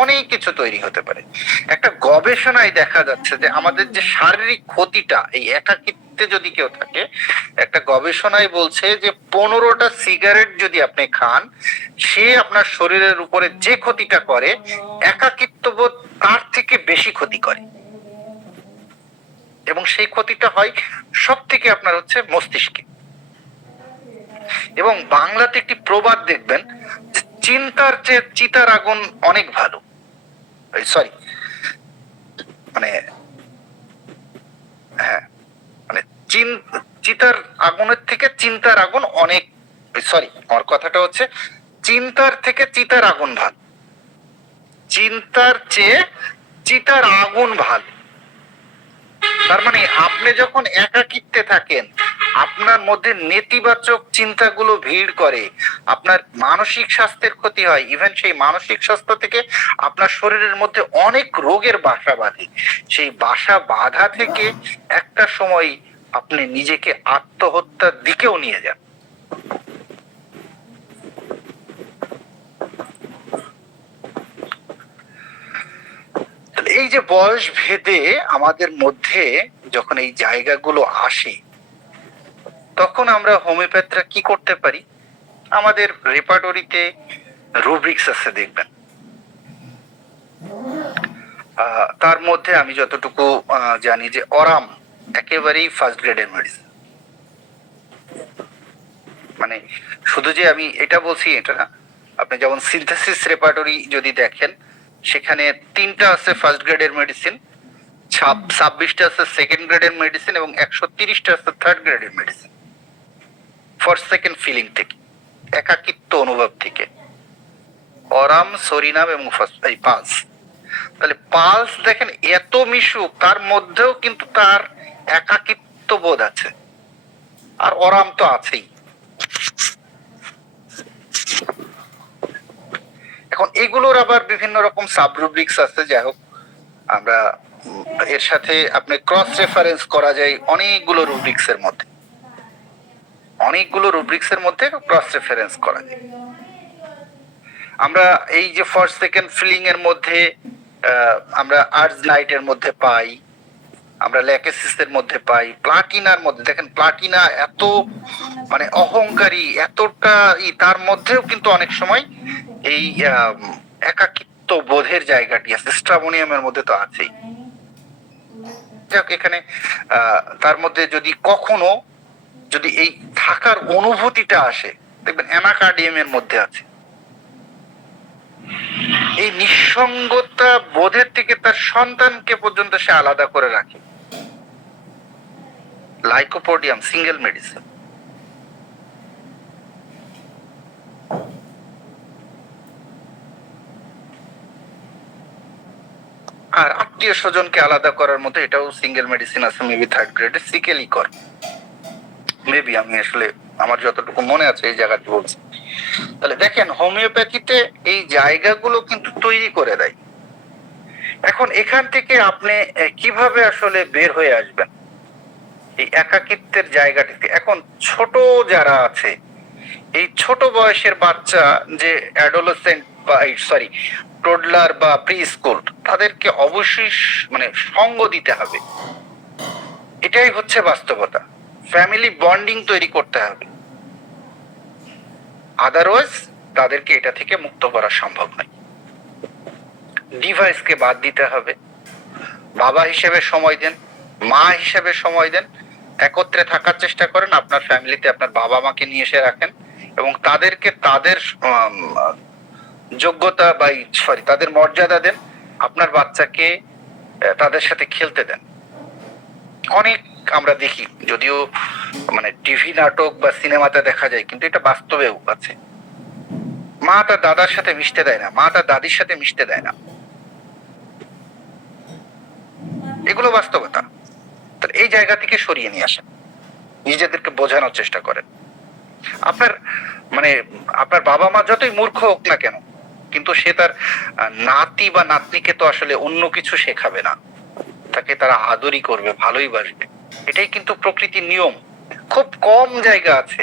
অনেক কিছু তৈরি হতে পারে। একটা গবেষণায় দেখা যাচ্ছে যে আমাদের যে শারীরিক ক্ষতিটা এই একাকিত্বে যদি কেউ থাকে, একটা গবেষণায় বলছে যে 15টা সিগারেট যদি আপনি খান, সে আপনার শরীরের উপরে যে ক্ষতিটা করে একাকিত্ববোধ তার থেকে বেশি ক্ষতি করে। এবং সেই ক্ষতিটা হয় সব থেকে আপনার হচ্ছে মস্তিষ্কে। এবং বাংলাতে একটি প্রবাদ দেখবেন, চিন্তার চেয়ে চিতার আগুন অনেক ভালো। সরি, মানে হ্যাঁ, মানে চিতার আগুনের থেকে চিন্তার আগুন অনেক, সরি আমার কথাটা হচ্ছে চিন্তার থেকে চিতার আগুন ভালো, চিন্তার চেয়ে চিতার আগুন ভালো। তার মানে আপনি যখন একাকিত্বে থাকেন, আপনার মধ্যে নেতিবাচক চিন্তাগুলো ভিড় করে, আপনার মানসিক স্বাস্থ্যের ক্ষতি হয়। ইভেন সেই মানসিক স্বাস্থ্য থেকে আপনার শরীরের মধ্যে অনেক রোগের বাসা বাঁধে। সেই বাসা বাঁধা থেকে একটা সময় আপনি নিজেকে আত্মহত্যার দিকেও নিয়ে যান। এই যে বয়স ভেদে আমাদের মধ্যে যখন এই জায়গাগুলো আসে, তখন আমরা হোমিওপ্যাথরা কি করতে পারি? আমাদের রেপার্টরিতে রুব্রিক্স আছে, দেখবেন। তার মধ্যে আমি যতটুকু জানি যে অরাম একেবারেই ফার্স্ট গ্রেডের মেডিসিন। মানে শুধু যে আমি এটা বলছি এটা না, আপনি যেমন সিনথেসিস রেপার্টরি যদি দেখেন, সেখানে 3টা আছে ফার্স্ট গ্রেডের মেডিসিন, 26টা আছে সেকেন্ড গ্রেডের মেডিসিন এবং 130টা আছে থার্ড গ্রেডের মেডিসিন। ফার্স্ট সেকেন্ড ফিলিং থেকে, একাকিত্ব অনুভব থেকে, অরাম, সরিনাম এবং এই পালস। তাহলে পালস দেখেন এত মিশুক, তার মধ্যেও কিন্তু তার একাকিত্ব বোধ আছে, আর অরাম তো আছেই। এখন এগুলোর আবার বিভিন্ন রকম সাবরুব্রিক্স আছে। যাই হোক, আমরা এর সাথে আপনি ক্রস রেফারেন্স করা যায় অনেকগুলো রুব্রিক্সের মধ্যে, ক্রস রেফারেন্স করা যায়। আমরা এই যে ফার্স্ট সেকেন্ড ফিলিং এর মধ্যে আমরা আর্জ নাইটের মধ্যে পাই, আমরা ল্যাকেসিসের মধ্যে পাই, প্লাটিনার মধ্যে দেখেন, প্লাটিনা এত মানে অহংকারী, এতটা তার মধ্যেও কিন্তু অনেক সময় এই একাকিত্ব বোধের জায়গাটি আছে। স্ট্রাবোনিয়ামের মধ্যে তো আছেই। যাক, এখানে তার মধ্যে যদি কখনো যদি এই থাকার অনুভূতিটা আসে, দেখবেন অ্যানাকার্ডিয়ামের মধ্যে আছে। এই নিঃসঙ্গতা বোধের থেকে তার সন্তানকে পর্যন্ত সে আলাদা করে রাখে। Lycopodium single medicine. আর আত্মীয় স্বজনকে আলাদা করার মতো এটাও সিঙ্গেল মেডিসিন আছে, মেবি থার্ড গ্রেডের সিকেলি কর, মেবি, আমি আসলে আমার যতটুকু মনে আছে এই জায়গাটি বলছি। তাহলে দেখেন, হোমিওপ্যাথিতে এই জায়গাগুলো কিন্তু তৈরি করে দেয়। এখন এখান থেকে আপনি কিভাবে আসলে বের হয়ে আসবেন এই একাকিত্বের জায়গাটিতে? এখন ছোট যারা আছে, এই ছোট বয়সের বাচ্চা, যে অ্যাডোলেসেন্ট বা সরি টোডলার বা প্রি স্কুল, তাদেরকে অবশ্যই মানে সঙ্গ দিতে হবে। এটাই হচ্ছে বাস্তবতা। ফ্যামিলি বন্ডিং তৈরি করতে হবে, আদারওয়াইজ তাদেরকে এটা থেকে মুক্ত করা সম্ভব নয়। ডিভাইসকে বাদ দিতে হবে, বাবা হিসেবে সময় দেন, মা হিসেবে সময় দেন, একত্রে থাকার চেষ্টা করেন। আপনার ফ্যামিলিতে আপনার বাবা মাকে নিয়ে এসে রাখেন এবং তাদেরকে তাদের যোগ্যতা বা তাদের মর্যাদা দেন। আপনার বাচ্চাকে তাদের সাথে খেলতে দেন। অনেক আমরা দেখি, যদিও মানে টিভি নাটক বা সিনেমাতে দেখা যায়, কিন্তু এটা বাস্তবেও আছে। মা তার দাদার সাথে মিশতে দেয় না, মা তার দাদির সাথে মিশতে দেয় না, এগুলো বাস্তবতা। তাহলে এই জায়গা থেকে সরিয়ে নিয়ে আসেন, নিজেদেরকে বোঝানোর চেষ্টা করেন। আপনার মানে আপনার বাবা মা যতই মূর্খ হোক না কেন, কিন্তু সে তার নাতি বা নাতনিকে তো আসলে অন্য কিছু শেখাবে না, তাকে তারা আদরই করবে, ভালোই বাসবে। এটাই কিন্তু প্রকৃতির নিয়ম। খুব কম জায়গা আছে,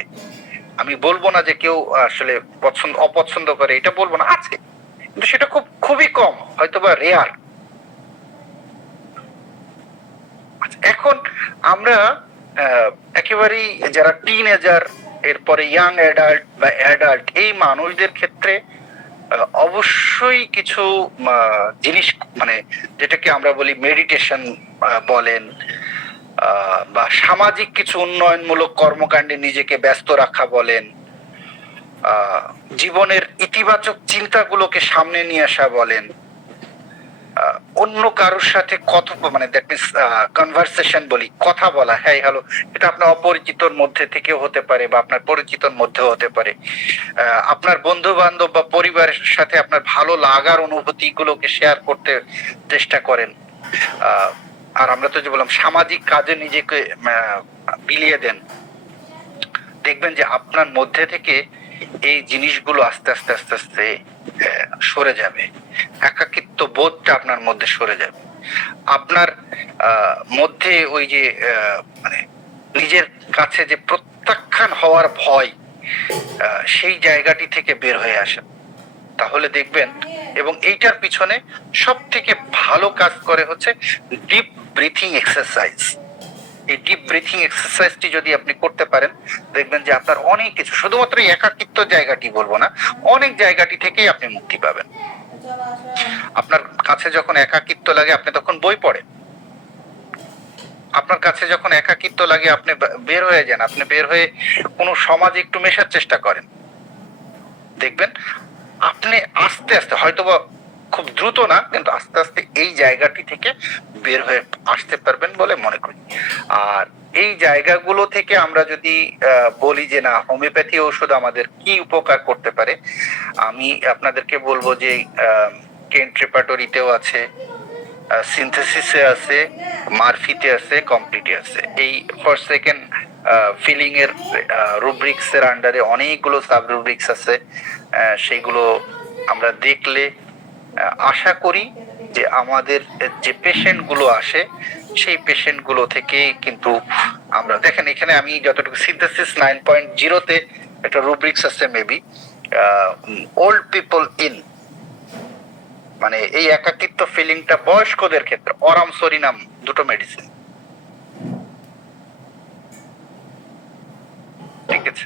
আমি বলবো না যে কেউ আসলে অপছন্দ করে, এটা বলবো না, আছে, কিন্তু সেটা খুবই কম, হয়তোবা রেয়ার। এখন আমরা একেবারেই যারা টিনেজার, এরপরে ইয়াং অ্যাডাল্ট বা অ্যাডাল্ট, এই মানুষদের ক্ষেত্রে অবশ্যই কিছু জিনিস, মানে যেটাকে আমরা বলি মেডিটেশন বলেন, বা সামাজিক কিছু উন্নয়নমূলক কর্মকাণ্ডে নিজেকে ব্যস্ত রাখা বলেন, জীবনের ইতিবাচক চিন্তাগুলোকে সামনে নিয়ে আসা বলেন, অন্য কারোর সাথে মানে দ্যাট মিনস কনভারসেশন বলি, কথা বলা, হ্যাঁ হ্যালো, এটা আপনার অপরিচিতর মধ্যে থেকেও হতে পারে বা আপনার পরিচিতর মধ্যেও হতে পারে। আপনার বন্ধু বান্ধব বা পরিবারের সাথে আপনার ভালো লাগার অনুভূতি গুলোকে শেয়ার করতে চেষ্টা করেন। আর আমরা তো যে বললাম, সামাজিক কাজে নিজেকে বিলিয়ে দেন। দেখবেন যে আপনার মধ্যে থেকে এই জিনিসগুলো আস্তে আস্তে আস্তে আস্তে সরে যাবে, একাকিত্ব বোধটা আপনার মধ্যে সরে যাবে। আপনার মধ্যে ওই যে মানে নিজের কাছে যে প্রত্যাখ্যান হওয়ার ভয়, সেই জায়গাটি থেকে বের হয়ে আসেন, তাহলে দেখবেন। এবং এইটার পিছনে সব থেকে ভালো কাজ করে হচ্ছে ডিপ ব্রিথিং এক্সারসাইজ। এই ডিপ ব্রিথিং এক্সারসাইজটি যদি আপনি করতে পারেন, দেখবেন যে আপনার অনেক কিছু, শুধুমাত্র একাকিত্ব জায়গাটি বলবো না, অনেক জায়গাটি থেকেই আপনি মুক্তি পাবেন। আপনার কাছে যখন একাকিত্ব লাগে আপনি তখন বই পড়েন, আপনার কাছে যখন একাকিত্ব লাগে আপনি বের হয়ে যান, আপনি বের হয়ে কোনো সমাজে একটু মেশার চেষ্টা করেন, দেখবেন আপনি আস্তে আস্তে, হয়তোবা খুব দ্রুত না, কিন্তু আস্তে আস্তে এই জায়গাটি থেকে বের হয়ে আসতে পারবেন বলে মনে করি। আর এই জায়গাগুলো থেকে আমরা যদি বলি যে না, হোমিওপ্যাথি ঔষধ আমাদের কি উপকার করতে পারে, আমি আপনাদেরকে বলবো যে কেন্ট রেপার্টরিতেও আছে, সিনথেসিসে আছে, মারফিতে আছে, কমপ্লিটে আছে। এই ফার্স্ট সেকেন্ড ফিলিং এর রুব্রিক্স এর আন্ডারে অনেকগুলো সাব রুব্রিক্স আছে, সেইগুলো আমরা দেখলে আশা করি যে আমাদের যে পেশেন্ট গুলো আসে সেই পেশেন্ট গুলো থেকে কিন্তু আমরা, দেখেন এখানে আমি যতটুকু সিনথেসিস 9.0 একটা রুব্রিক্স আছে, মেবি ওল্ড পিপল ইন, মানে এই একাকিত্ব ফিলিংটা বয়স্কদের ক্ষেত্রে, অরাম সরিনাম দুটো মেডিসিন, ঠিক আছে।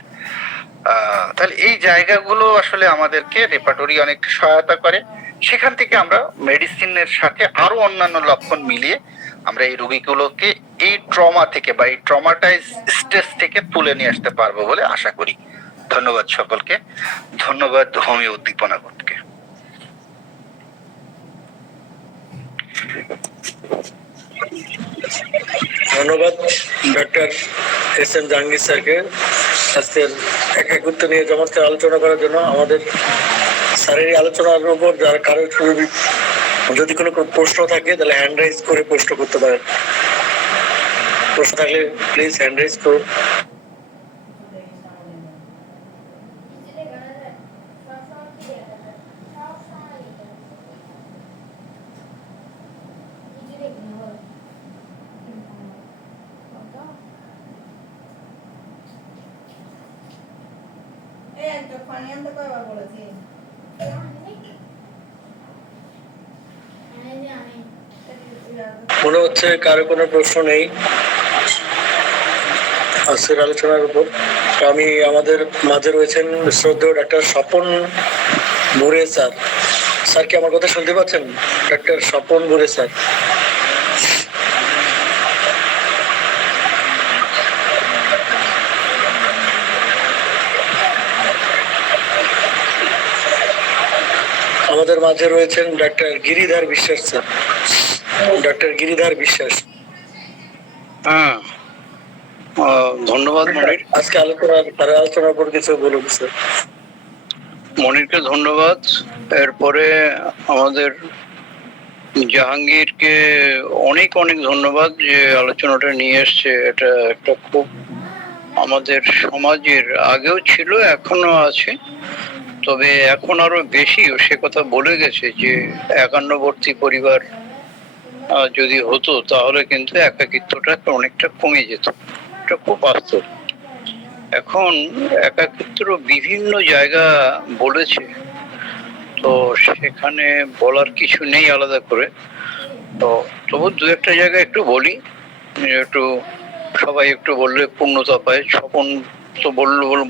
তাহলে এই জায়গাগুলো আসলে আমাদেরকে রেপার্টরি অনেক সহায়তা করে, সেখান থেকে আমরা মেডিসিনের সাথে আরো অন্যান্য লক্ষণ মিলিয়ে আমরা এই রোগীগুলোকে এই ট্রমা থেকে বা এই ট্রমাটাইজ স্টেজ থেকে তুলে নিয়ে আসতে পারবো বলে আশা করি। ধন্যবাদ সকলকে, ধন্যবাদ হোমিও উদ্দীপনা বোর্ডকে। ধন্যবাদ ডক্টর এস এম জাহাঙ্গীর স্যারকে আজকের একাকিত্ব নিয়ে চমৎকার আলোচনা করার জন্য। আমাদের স্যারের এই আলোচনার উপর যারা কারো যদি কোনো প্রশ্ন থাকে তাহলে হ্যান্ড রাইজ করে প্রশ্ন করতে পারেন। প্রশ্ন থাকলে প্লিজ হ্যান্ড রাইজ করুন। মনে হচ্ছে কারো কোনো প্রশ্ন নেই আজকের আলোচনার উপর। আমি, আমাদের মাঝে রয়েছেন শ্রদ্ধেয় ডাক্তার স্বপন বুড়ে স্যার। স্যার কি আমার কথা শুনতে পাচ্ছেন? ডাক্তার স্বপন বুড়ে স্যার। আমাদের মাঝে রয়েছেন ডাক্তার গিরিধার বিশ্বাস স্যার। ডাক্তার গিরিধার বিশ্বাস। হ্যাঁ, ধন্যবাদ মনির। আজকে আলোচনার উপর কিছু বলুন স্যার। মনিরকে ধন্যবাদ। এরপরে আমাদের জাহাঙ্গীরকে অনেক অনেক ধন্যবাদ যে আলোচনাটা নিয়ে এসছে। এটা একটা খুব আমাদের সমাজের আগেও ছিল, এখনো আছে, তবে এখন আরো বেশি সে কথা বলে গেছে যে একান্নবর্তী পরিবার যদি হতো তাহলে কিন্তু একাকিত্বটা অনেকটা কমে যেত। এটা খুব বাস্তব। এখন একাকিত্ব বিভিন্ন জায়গা বলেছে, তো সেখানে বলার কিছু নেই আলাদা করে। তো তবু দু একটা জায়গায় একটু বলি, একটু সবাই একটু বললে পূর্ণতা পায়। স্বপন তো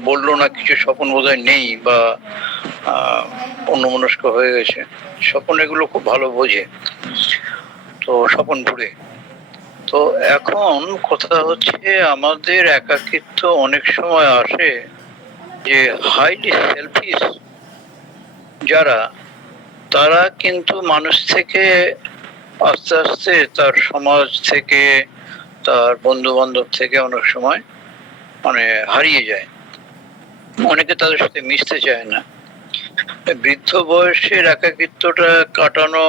বললো না কিছু, স্বপন বোধহয় নেই বা অন্যমনস্ক হয়ে গেছে। স্বপন এগুলো খুব ভালো বোঝে, তো স্বপন ঘুরে। তো এখন কথা হচ্ছে আমাদের একাকিত্ব অনেক সময় আসে যে হাইলি সেলফিশ যারা, তারা কিন্তু মানুষ থেকে আস্তে আস্তে, তার সমাজ থেকে, তার বন্ধু বান্ধব থেকে অনেক সময় মানে হারিয়ে যায়। অনেকে তাদের সাথে মিশতে চায় না। বৃদ্ধ বয়সের একাকিত্বটা কাটানো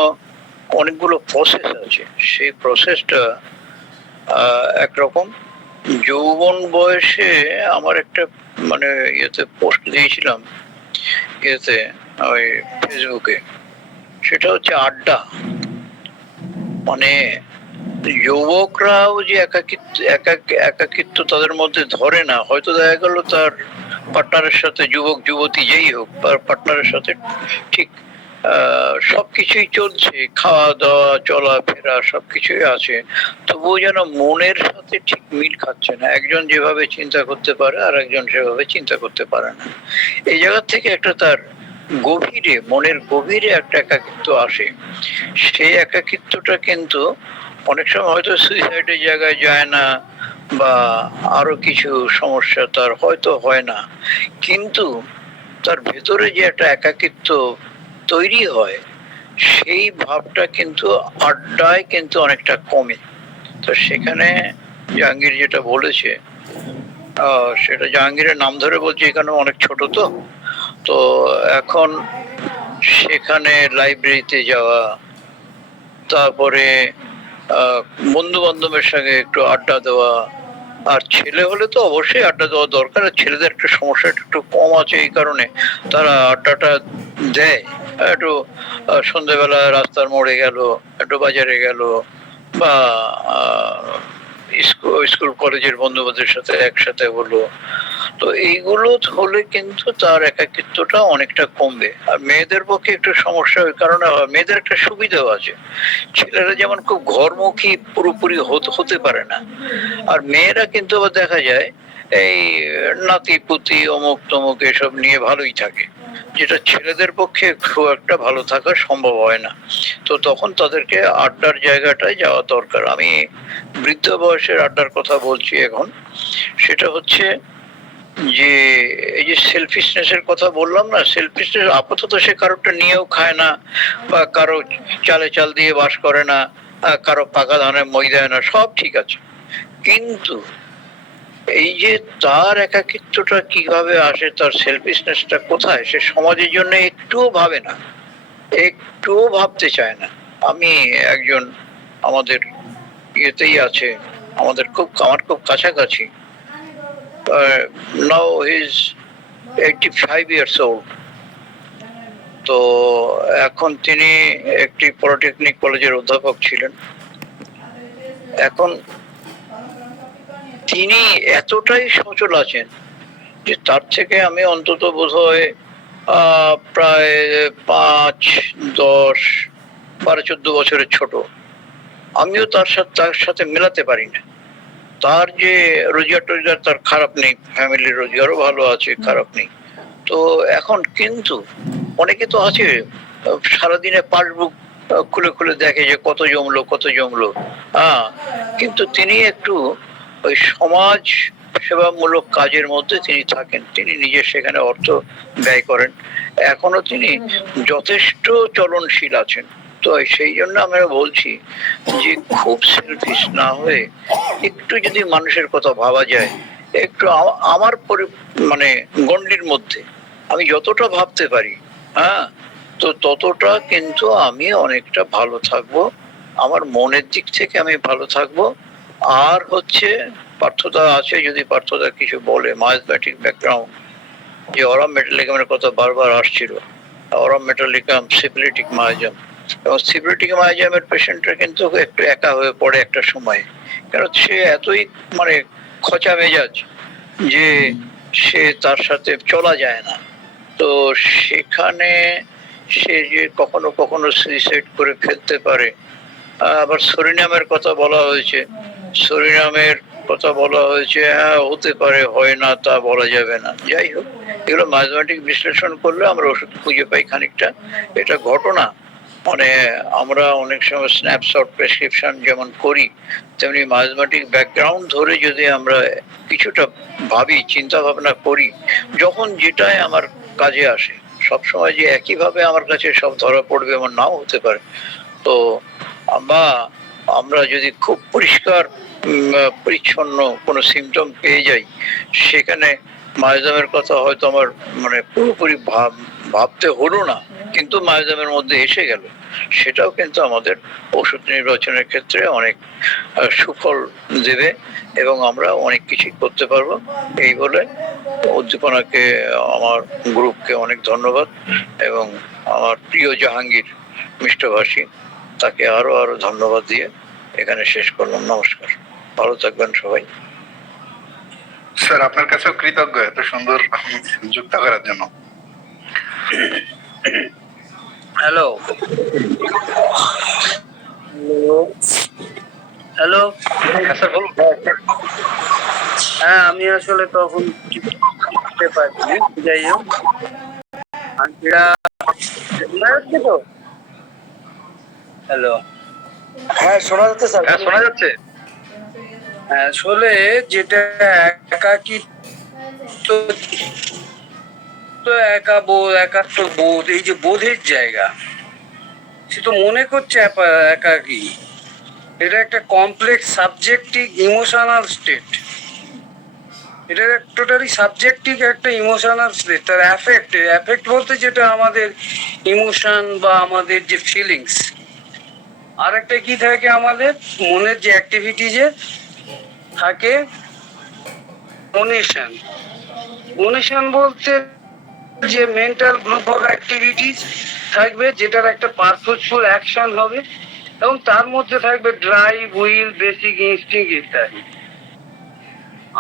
অনেকগুলো প্রসেস আছে। সেই প্রসেসটা একরকম। যৌবন বয়সে আমার একটা মানে ইয়েতে পোস্ট দিয়েছিলাম, ইয়েতে ওই ফেসবুকে, সেটা হচ্ছে আড্ডা। মানে যুবকরাও যে একাকিত্ব তাদের মধ্যে ধরে না, হয়তো দেখা গেল তার পার্টনারের সাথে, যুবক যুবতী যেই হোক, পার্টনারের সাথে ঠিক সবকিছুই চলছে, খাওয়া দাওয়া চলাফেরা সবকিছুই আছে, তবুও যেন মনের সাথে ঠিক মিল খাচ্ছে না। একজন যেভাবে চিন্তা করতে পারে আর একজন সেভাবে চিন্তা করতে পারে না। এই জায়গা থেকে একটা তার গভীরে, মনের গভীরে একটা একাকিত্ব আসে। সেই একাকিত্বটা কিন্তু অনেক সময় হয়তো সুইসাইডের জায়গায় যায় না, বা আরো কিছু সমস্যা তার হয়তো হয় না, কিন্তু তার ভেতরে যে একটা একাকিত্ব তৈরি হয়, সেই ভাবটা কিন্তু আড্ডায় কিন্তু অনেকটা কমে। তো সেখানে জাহাঙ্গীর যেটা বলেছে, সেটা জাহাঙ্গীরের নাম ধরে বলছি, এখানে অনেক ছোট তো, তো এখন সেখানে লাইব্রেরিতে যাওয়া, তারপরে বন্ধু বান্ধবের সঙ্গে একটু আড্ডা দেওয়া, আর ছেলে হলে তো অবশ্যই আড্ডা দেওয়া দরকার। আর ছেলেদের একটা সমস্যাটা একটু কম আছে, এই কারণে তারা আড্ডাটা দেয় একটু সন্ধ্যেবেলা রাস্তার মোড়ে গেল, একটু বাজারে গেল, বা স্কুল কলেজের বন্ধুবান্ধবের সাথে একসাথে হলো। তো এইগুলো হলে কিন্তু তার একাকিত্বটা অনেকটা কমবে। আর মেয়েদের পক্ষে একটু সমস্যা ওই কারণে হয়, মেয়েদের একটা সুবিধাও আছে, ছেলেরা যেমন খুব ঘরমুখী পুরোপুরি হতে পারে না, আর মেয়েরা কিন্তু আবার দেখা যায় এই নাতি পুতি অমুক তমুক এসব নিয়ে ভালোই থাকে, যেটা ছেলেদের পক্ষে খুব একটা ভালো থাকা সম্ভব হয় না। তো তখন তাদেরকে আড্ডার জায়গাটায় যাওয়া দরকার। আমি বৃদ্ধ বয়সের আড্ডার কথা বলছি এখন। সেটা হচ্ছে যে এই যে সেলফিশনেস এর কথা বললাম না, সেলফিশনেস আপাতত সে কারোরটা নিয়েও খায় না, বা কারো চালে চাল দিয়ে বাস করে না, কারো পাকা ধানে মই দেয় না, সব ঠিক আছে, কিন্তু এই যে তার একাকিত্বটা কিভাবে আসে, তার সেলফিশনেসটা কোথায়, সে সমাজের জন্য একটুও ভাবে না, একটুও ভাবতে চায় না। আমি একজন আমাদের ইয়েতেই আছে, আমার খুব কাছাকাছি, নাও ইজ 85 years old। তো এখন তিনি একটি পলিটেকনিক কলেজের অধ্যাপক ছিলেন। এখন তিনি এতটাই সচল আছেন যে তার থেকে আমি অন্তত বোধহয় প্রায় 5, 10, 12, 14 বছরের ছোট। আমিও তার সাথে মেলাতে পারি না। তার যে রোজগার টোজগার তার খারাপ নেই, ফ্যামিলির রোজগারও ভালো আছে, খারাপ নেই। তো এখন কিন্তু অনেকে তো আছে সারাদিনে পাসবুক খুলে খুলে দেখে যে কত জমলো। কিন্তু তিনি একটু ওই সমাজ সেবামূলক কাজের মধ্যে তিনি থাকেন, তিনি নিজে সেখানে অর্থ ব্যয় করেন, এখনো তিনি যথেষ্ট চলনশীল আছেন। তো সেই জন্য আমরা বলছি যে খুব সেলফিশ না হয়ে একটু যদি মানুষের কথা ভাবা যায়, একটু আমার মানে গণ্ডির মধ্যে আমি যতটা ভাবতে পারি, তো ততটা কিন্তু আমি অনেকটা ভালো থাকবো, আমার মনের দিক থেকে আমি ভালো থাকবো। আর হচ্ছে পার্থদা আছে, যদি পার্থদা কিছু বলে, মাইজমেটিক ব্যাকগ্রাউন্ড, যে অরাম মেটালিকামের কথা বারবার আসছিল, অরাম মেটালিকাম সিফিলিটিক মায়াজাম, এবং সিফিলিটিক মায়াজামের পেশেন্টরা কিন্তু একটু একা হয়ে পড়ে একটা সময়, কারণ সে এতই মানে খচা মেজাজ যে সে তার সাথে চলা যায় না। তো সেখানে সে যে কখনো কখনো সুইসাইড করে ফেলতে পারে। আবার সরিনামের কথা বলা হয়েছে, সরিনামের কথা বলা হয়েছে, হ্যাঁ হতে পারে, হয় না তা বলা যাবে না। যাই হোক, এগুলো ম্যাথমেটিক বিশ্লেষণ করলে আমরা ওষুধ খুঁজে পাই খানিকটা। এটা ঘটনা, মানে আমরা অনেক সময় স্ন্যাপশট প্রেসক্রিপশন যেমন করি, তেমনি ম্যাথমেটিক ব্যাকগ্রাউন্ড ধরে যদি আমরা কিছুটা ভাবি, চিন্তা ভাবনা করি, যখন যেটাই আমার কাজে আসে, সবসময় যে একইভাবে আমার কাছে সব ধরা পড়বে এমন নাও হতে পারে। তো আমরা যদি খুব পরিষ্কার পরিচ্ছন্ন কোনো সিমটম পেয়ে যাই, সেখানে মায়াজামের কথা হয়তো আমার মানে পুরোপুরি ভাবতে হলো না, কিন্তু মায়াজামের মধ্যে এসে গেল, সেটাও কিন্তু আমাদের ওষুধ নির্বাচনের ক্ষেত্রে অনেক সুফল দেবে, এবং আমরা অনেক কিছুই করতে পারবো। এই বলে উদ্দীপনাকে, আমার গ্রুপকে অনেক ধন্যবাদ, এবং আমার প্রিয় জাহাঙ্গীর মিষ্টভাষী, তাকে আরো ধন্যবাদ দিয়ে এখানে শেষ করলাম। নমস্কার, ভালো থাকবেন সবাই। স্যার আপনার কাছেও কৃতজ্ঞ এত সুন্দর যুক্ত করার জন্য। হ্যালো হ্যালো, হ্যাঁ স্যার বলুন। হ্যাঁ আমি আসলে তখন বুঝতে পারিনি, যাই হোক শোনা যাচ্ছে তো? হ্যালো, হ্যাঁ শোনা যাচ্ছে স্যার। হ্যাঁ শোনা যাচ্ছে। আসলে যেটা একাকী তো একাত্ম বোধ, এই যে বোধের জায়গা, সে তো মনে করছে একাকী। এটা একটা কমপ্লেক্স সাবজেক্টিভ ইমোশনাল স্টেট। এটা টোটালি সাবজেক্টিভ একটা ইমোশনাল স্টেট। তার অ্যাফেক্ট বলতে যেটা আমাদের ইমোশন বা আমাদের যে ফিলিংস। আর একটা কি থাকে আমাদের মনের যে অ্যাক্টিভিটিজে থাকে মোনেশন। মোনেশন বলতে যে মেন্টাল গ্রুপ অফ অ্যাক্টিভিটিস থাকবে, যেটার একটা পারপোজফুল অ্যাকশন হবে, এবং তার মধ্যে থাকবে ড্রাইভ, উইল, বেসিক ইনস্টিংক্ট ইত্যাদি।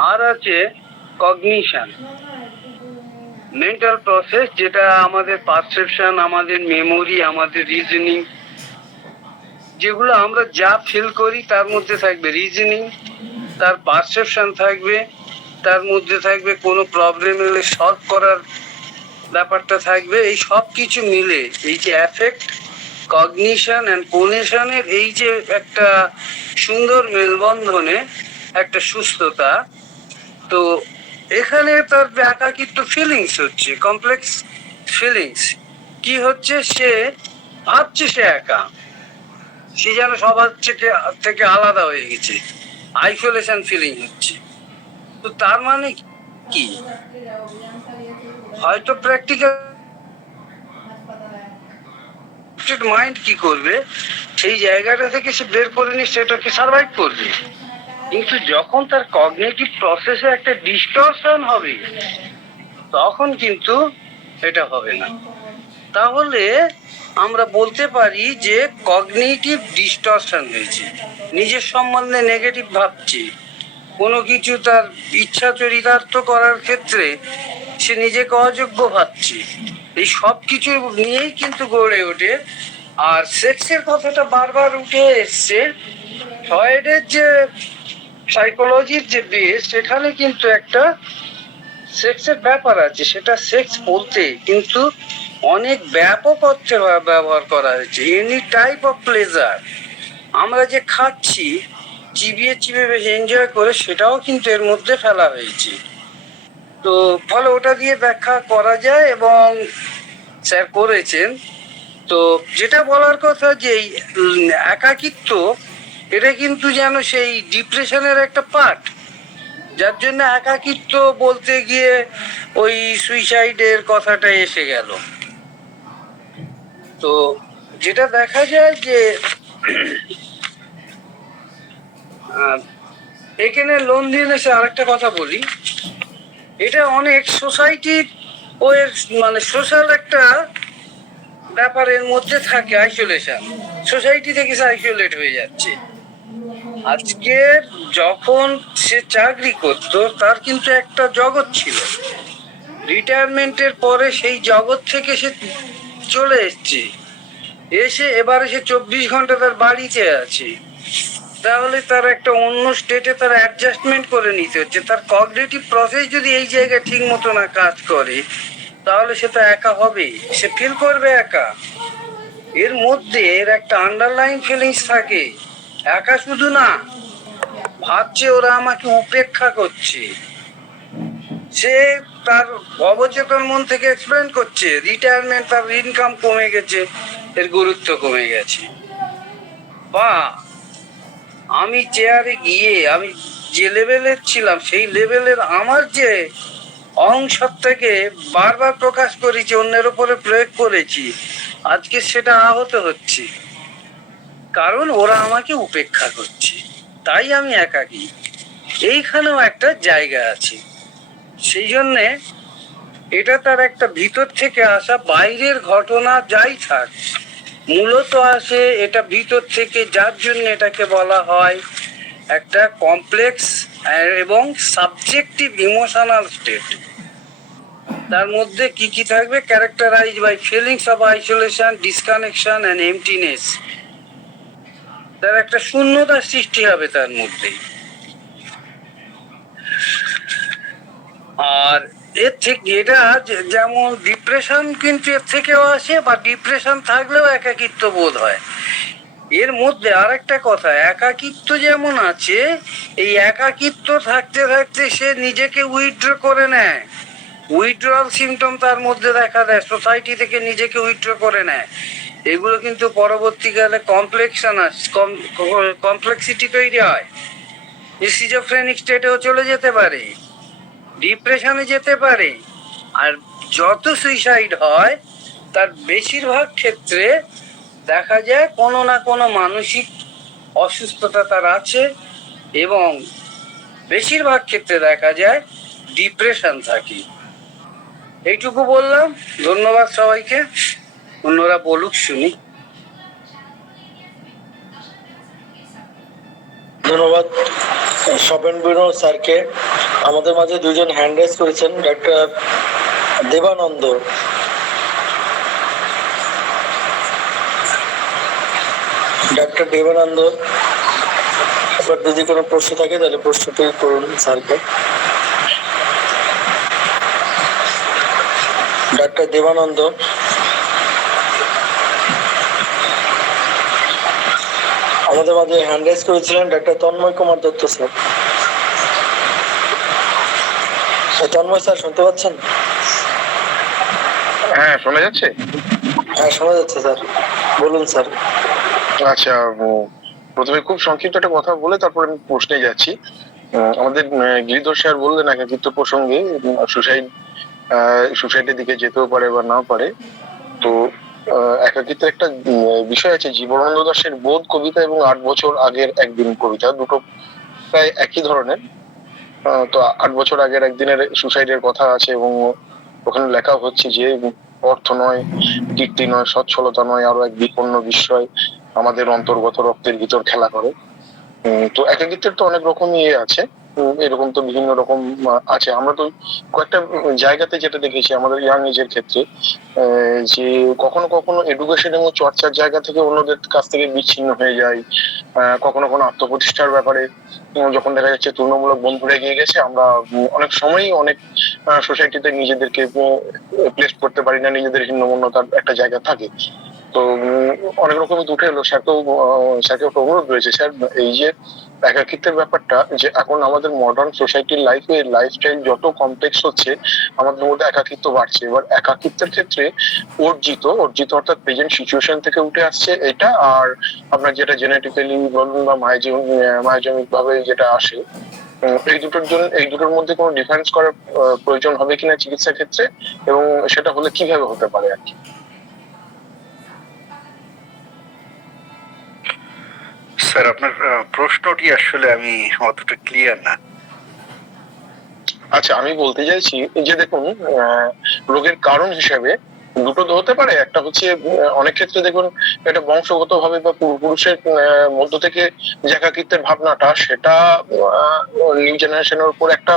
আর আছে কগনিশন, মেন্টাল প্রসেস, যেটা আমাদের পারসেপশন, আমাদের মেমোরি, আমাদের রিজনিং, যেগুলো আমরা যা ফিল করি তার মধ্যে থাকবে রিজনিং, তার পারসেপশন থাকবে, তার মধ্যে থাকবে কোনো প্রবলেম এলে সলভ করার ব্যাপারটা থাকবে। এই সব কিছু মিলে এই যে অ্যাফেক্ট, কগনিশন অ্যান্ড কোনেশনের এই যে একটা সুন্দর মেলবন্ধনে একটা সুস্থতা। তো এখানে তার একাকিত্ব ফিলিংস হচ্ছে, কমপ্লেক্স ফিলিংস। কি হচ্ছে, সে ভাবছে সে একা, সে যেন সবার থেকে আলাদা হয়ে গেছে, আইসোলেশন ফিলিং হচ্ছে। তো তার মানে কি, হয়তো প্র্যাকটিক্যাল মাইন্ড কি করবে, সেই জায়গাটা থেকে সে বের করে নিয়ে সেটাকে সার্ভাইভ করবে। কিন্তু যখন তার কগনিটিভ প্রসেসে একটা ডিস্টরশন হবে, তখন কিন্তু এটা হবে না। তাহলে আমরা বলতে পারি যে কগনিটিভ ডিস্টরশন হয়েছে, নিজের সম্বন্ধে নেগেটিভ ভাবছে, কোনো কিছু তার ইচ্ছা চরিতার্থ করার ক্ষেত্রে সে নিজেকে অযোগ্য ভাবছে। এই সব কিছু নিয়েই কিন্তু গড়ে ওঠে। আর সেক্সের কথাটা বারবার উঠে এসছে। ফ্রয়েডের যে সাইকোলজির যে বেস, সেখানে কিন্তু একটা সেক্সের ব্যাপার আছে। সেটা সেক্স বলতে কিন্তু অনেক ব্যাপক অর্থে ব্যবহার করা হয়েছে। এনি টাইপ অফ প্লেজার, আমরা যে খাচ্ছি চিবিয়ে চিবিয়ে বেশ এনজয় করে, সেটাও কিন্তু এর মধ্যে ফেলা হয়েছে। তো ফলে ওটা দিয়ে ব্যাখ্যা করা যায়, এবং স্যার করেছেন। তো যেটা বলার কথা যে এই একাকিত্ব, এটা কিন্তু যেন সেই ডিপ্রেশনের একটা পার্ট, যার জন্য একাকিত্ব বলতে গিয়ে ওই সুইসাইডের কথাটা এসে গেল। তো যেটা দেখা যায় যে এখানে লোনলিনেসে আরেকটা কথা বলি, এটা অনেক সোসাইটির ও এর মানে সোশ্যাল একটা ব্যাপারের মধ্যে থাকে। আইসোলেশন, সোসাইটি থেকে সে আইসোলেট হয়ে যাচ্ছে। আজকে যখন সে চাকরি করতো, তার কিন্তু একটা জগৎ ছিল। রিটায়ারমেন্টের পরে সেই জগৎ থেকে সে চলে এসছে, এসে এবারে সে 24 ঘন্টা তার বাড়িতে আছে। তাহলে তার একটা অন্য স্টেটে তার অ্যাডজাস্টমেন্ট করে নিতে হচ্ছে। তার কগনিটিভ প্রসেস যদি এই জায়গায় ঠিক মতো না কাজ করে, তাহলে সে তো একা হবে, সে ফিল করবে একা। এর মধ্যে এর একটা আন্ডারলাইন ফিলিংস থাকে, একা শুধু না, ভাবছে ওরা আমাকে উপেক্ষা করছে। সে তার অবচেতন মন থেকে এক্সপ্লেন করছে রিটায়ারমেন্ট, তার ইনকাম কমে গেছে, এর গুরুত্ব কমে গেছে। বা আমি চেয়ারে গিয়ে আমি যে লেভেলের ছিলাম, সেই লেভেলের আমার যে অহংসত্ত্বাকে বারবার প্রকাশ করেছি, অন্যের উপরে প্রয়োগ করেছি, আজকে সেটা আহত হচ্ছে, কারণ ওরা আমাকে উপেক্ষা করছে, তাই আমি একাকী। এইখানেও একটা জায়গা আছে। সেই জন্যে এটা তার একটা ভিতর থেকে আসা, বাইরের ঘটনা যাই থাক, মূলত আসে এটা ভিতর থেকে, যার জন্য এটাকে বলা হয় একটা কমপ্লেক্স এবং সাবজেক্টিভ ইমোশনাল স্টেট। তার মধ্যে কি কি থাকবে? Characterize by feelings of isolation, disconnection and emptiness. তার একটা শূন্যতার সৃষ্টি হবে তার মধ্যেই। আর এর থেকে এটা যেমন ডিপ্রেশন কিন্তু এর থেকেও আসে, বা ডিপ্রেশন থাকলেও একাকিত্ব বোধ হয়। এর মধ্যে আরেকটা কথা, একাকিত্ব যেমন আছে, এই একাকিত্ব থাকতে থাকতে সে নিজেকে উইথড্র করে নেয়, উইথড্রয়াল সিমটম তার মধ্যে দেখা দেয়, সোসাইটি থেকে নিজেকে উইথড্র করে নেয়। এগুলো কিন্তু পরবর্তীকালে কমপ্লেক্সিটি তৈরি হয়। সিজোফ্রেনিক স্টেটেও চলে যেতে পারে, ডিপ্রেশনে যেতে পারে। আর যত সুইসাইড হয় তার বেশিরভাগ ক্ষেত্রে দেখা যায় কোনো না কোনো মানসিক অসুস্থতা তার আছে, এবং বেশিরভাগ ক্ষেত্রে দেখা যায় ডিপ্রেশন থাকে। এইটুকু বললাম, ধন্যবাদ সবাইকে, অন্যরা বলুক শুনি। ধন্যবাদ স্বপন বিনোদ স্যারকে। আমাদের মাঝে দুজন হ্যান্ড রাইজ করেছেন, ডক্টর দেবানন্দ। ডক্টর দেবানন্দ, আপনার যদি কোনো প্রশ্ন থাকে তাহলে প্রশ্নটি করুন স্যারকে। ডক্টর দেবানন্দ। আমাদের মাঝে হ্যান্ড রাইজ করেছিলেন doctor Tanmoy Kumar Dutta sir. Tanmoy sir শুনতে পাচ্ছেন? হ্যাঁ, শোনা যাচ্ছে? হ্যাঁ, শোনা যাচ্ছে স্যার, বলুন স্যার। আচ্ছা, প্রথমে খুব সংক্ষিপ্ত একটা কথা বলে তারপর আমি প্রশ্নে যাচ্ছি। আমাদের গিরিধর স্যার বললেন একাকিত্ব প্রসঙ্গে সুসাইডের দিকে যেতেও পারে বা নাও পারে। তো একাকিত্বের একটা বিষয় আছে, জীবনানন্দ দাশের বোধ কবিতা এবং 8 বছর আগের একদিন কবিতা, দুটো প্রায় একই ধরনের। তো 8 বছর আগের একদিনের সুসাইডের কথা আছে, এবং ওখানে লেখা হচ্ছে যে অর্থ নয়, কীর্তি নয়, সচ্ছলতা নয়, আরো এক বিপন্ন বিস্ময় আমাদের অন্তর্গত রক্তের ভিতর খেলা করে। তো একাকিত্বের তো অনেক রকম আছে। এরকম তো বিভিন্ন রকম আছে। আমরা তো কয়েকটা জায়গাতে যেটা দেখেছি আমাদের ইয়াং এজের ক্ষেত্রে, যে কখনো কখনো এডুকেশন এবং চর্চার জায়গা থেকে অন্যদের কাছ থেকে বিচ্ছিন্ন হয়ে যায়। কখনো কোনো আত্মপ্রতিষ্ঠার ব্যাপারে যখন দেখা যাচ্ছে তুলনামূলক বন্ধুরা এগিয়ে গেছে, আমরা অনেক সময়ই অনেক সোসাইটিতে নিজেদেরকে প্লেস করতে পারি না, নিজেদের হীনমন্যতার একটা জায়গা থাকে। তো অনেক রকমই উঠে এলো। স্যারকে একটা অনুরোধ রয়েছে, স্যার এই যে একাকিত্বের ব্যাপারটা, যে এখন আমাদের মডার্ন সোসাইটির লাইফে লাইফস্টাইল যত কমপ্লেক্স হচ্ছে, আমাদের মধ্যে একাকিত্ব বাড়ছে। এবার একাকিত্বের ক্ষেত্রে অর্জিত অর্জিত অর্থাৎ প্রেজেন্ট সিচুয়েশন থেকে উঠে আসছে এটা, আর আপনার যেটা জেনেটিক্যালি বলুন বা মায়োজনিক ভাবে যেটা আসে, এই দুটোর মধ্যে কোনো ডিফারেন্স করার প্রয়োজন হবে কিনা চিকিৎসা ক্ষেত্রে, এবং সেটা হলে কিভাবে হতে পারে আর কি। স্যার, আপনার প্রশ্নটি আসলে আমি অতটা ক্লিয়ার না। আচ্ছা, আমি বলতে চাইছি যে দেখুন, রোগের কারণ হিসেবে দুটো তো হতে পারে। একটা হচ্ছে অনেক ক্ষেত্রে দেখুন এটা বংশগত ভাবে বা পূর্বপুরুষের মধ্য থেকে যে একাকিত্বের ভাবনাটা, সেটা নিউ জেনারেশনের উপর একটা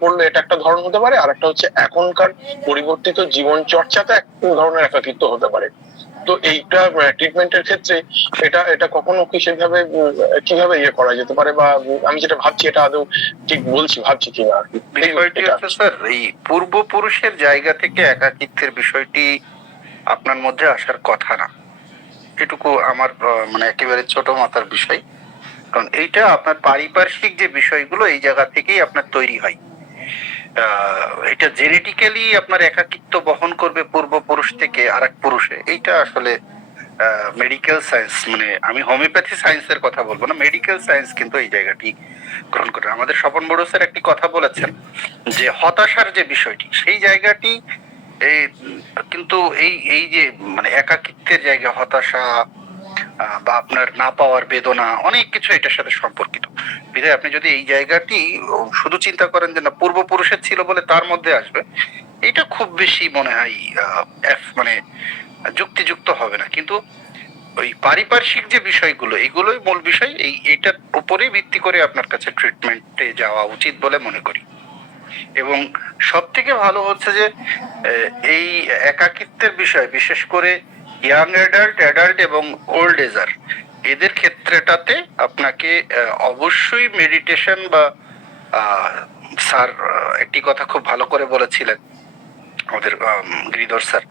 পড়লে এটা একটা ধরন হতে পারে। আর একটা হচ্ছে এখনকার পরিবর্তিত জীবন চর্চাতে এক ধরনের একাকিত্ব হতে পারে। তো এইটা ট্রিটমেন্টের ক্ষেত্রে এটা এটা কখনো কি সেভাবে কিভাবে ইয়ে করা যেতে পারে, বা আমি যেটা ভাবছি এটা আদৌ ঠিক ভাবছি কিনা আর কি। বিষয়টি হচ্ছে স্যার, এই পূর্বপুরুষের জায়গা থেকে একাকিত্বের বিষয়টি আপনার মধ্যে আসার কথা না। এটুকু আমার মানে একেবারে ছোট মাথার বিষয়। কারণ এইটা আপনার পারিপার্শ্বিক যে বিষয়গুলো এই জায়গা থেকেই আপনার তৈরি হয়। এটা জেনেটিক্যালি আপনার একাকিত্ব বহন করবে পূর্বপুরুষ থেকে আরেক পুরুষে, এইটা আসলে মেডিকেল সায়েন্স, মানে আমি হোমিওপ্যাথি সায়েন্সের কথা বলবো না, মেডিকেল সায়েন্স কিন্তু এই জায়গাটি গ্রহণ করে। আমাদের স্বপন বড় স্যার একটি কথা বলেছেন যে হতাশার যে বিষয়টি, সেই জায়গাটি এই কিন্তু এই এই যে মানে একাকিত্বের জায়গা, হতাশা বা আপনার না পাওয়ার বেদনা, অনেক কিছু এটার সাথে সম্পর্কিত। বিধায় আপনি যদি এই জায়গাটি শুধু চিন্তা করেন যে না পূর্বপুরুষের ছিল বলে তার মধ্যে আসবে, এটা খুব বেশি মনে হয় মানে যুক্তিযুক্ত হবে না। কিন্তু ওই পারিপার্শ্বিক যে বিষয়গুলো, এগুলোই মূল বিষয়। এইটার উপরেই ভিত্তি করে আপনার কাছে ট্রিটমেন্টে যাওয়া উচিত বলে মনে করি। এবং সব থেকে ভালো হচ্ছে যে এই একাকিত্বের বিষয়, বিশেষ করে ইয়াং অ্যাডাল্ট এবং ওল্ড এজার, এদের ক্ষেত্রেটাতে আপনাকে অবশ্যই মেডিটেশন বা স্যার একটি কথা খুব ভালো করে বলেছিলেন আমাদের গিরিধর স্যার,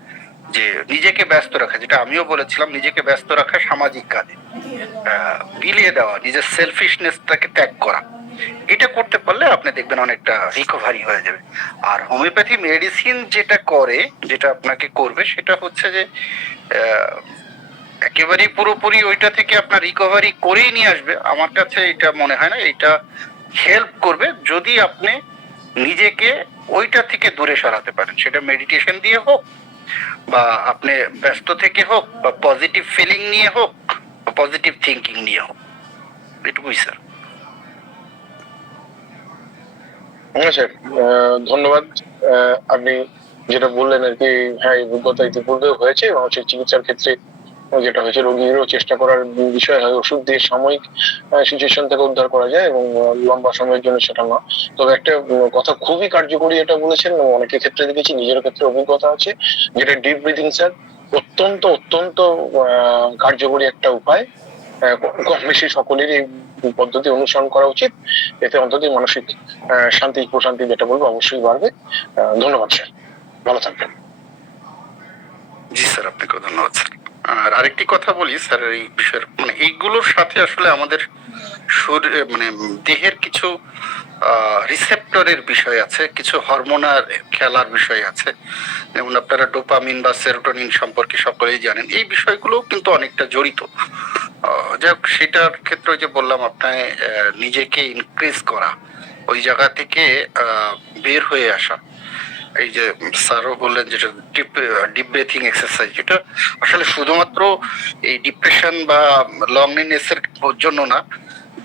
যে নিজেকে ব্যস্ত রাখা, যেটা আমিও বলেছিলাম, নিজেকে ব্যস্ত রাখা সামাজিক কাজে, বিলিয়ে দেওয়া, নিজের সেলফিশনেসটাকে ত্যাগ করা, এটা করতে পারলে আপনি দেখবেন অনেকটা রিকভারি হয়ে যাবে। আর হোমিওপ্যাথি মেডিসিন যেটা করে, যেটা আপনাকে করবে, সেটা হচ্ছে যে একেবারেই পুরোপুরি ওইটা থেকে আপনার রিকভারি করেই নিয়ে আসবে, আমার কাছে এটা মনে হয় না। এটা হেল্প করবে যদি আপনি নিজেকে ওইটা থেকে দূরে সরাতে পারেন, সেটা মেডিটেশন দিয়ে হোক, বা আপনি ব্যস্ত থেকে হোক, বা পজিটিভ ফিলিং নিয়ে হোক, বা পজিটিভ থিঙ্কিং নিয়ে হোক। এটুকুই স্যার। হ্যাঁ স্যার, ধন্যবাদ। আপনি যেটা বললেন আর কি, হ্যাঁ এই অভিজ্ঞতা ইতিপূর্বে হয়েছে, এবং হচ্ছে চিকিৎসার ক্ষেত্রে যেটা হয়েছে, রোগীরও চেষ্টা করার বিষয় হয়, ওষুধ দিয়ে সাময়িক সিচুয়েশন থেকে উদ্ধার করা যায় এবং লম্বা সময়ের জন্য সেটা না। তবে একটা কথা খুবই কার্যকরী এটা বলেছেন, অনেকের ক্ষেত্রে দেখেছি, নিজের ক্ষেত্রে অভিজ্ঞতা আছে, যেটা ডিপ ব্রিদিং স্যার। অত্যন্ত অত্যন্ত কার্যকরী একটা উপায়। কম বেশি সকলেরই এই পদ্ধতি অনুসরণ করা উচিত। এতে অন্তত মানসিক শান্তি প্রশান্তি যেটা বলবো অবশ্যই বাড়বে। ধন্যবাদ স্যার, ভালো থাকবেন। জি স্যার, আপনাকেও ধন্যবাদ স্যার। আর আরেকটি কথা বলি স্যার, এই বিষয়ের মানে এইগুলোর সাথে আসলে আমাদের শরীর মানে দেহের কিছু রিসেপ্টরের বিষয় আছে, কিছু হরমোনাল খেলার বিষয় আছে। যেমন আপনারা ডোপামিন বা সেরোটোনিন সম্পর্কে সকলেই জানেন, এই বিষয়গুলো কিন্তু অনেকটা জড়িত। যাক, সেটার ক্ষেত্রে ওই যে বললাম, আপনার নিজেকে ইনক্রিজ করা, ওই জায়গা থেকে বের হয়ে আসা। এই যে স্যারও বললেন যেটা ডিপ ব্রেথিং এক্সারসাইজ, এটা আসলে শুধুমাত্র এই ডিপ্রেশন বা লংলিনেস এর জন্য না,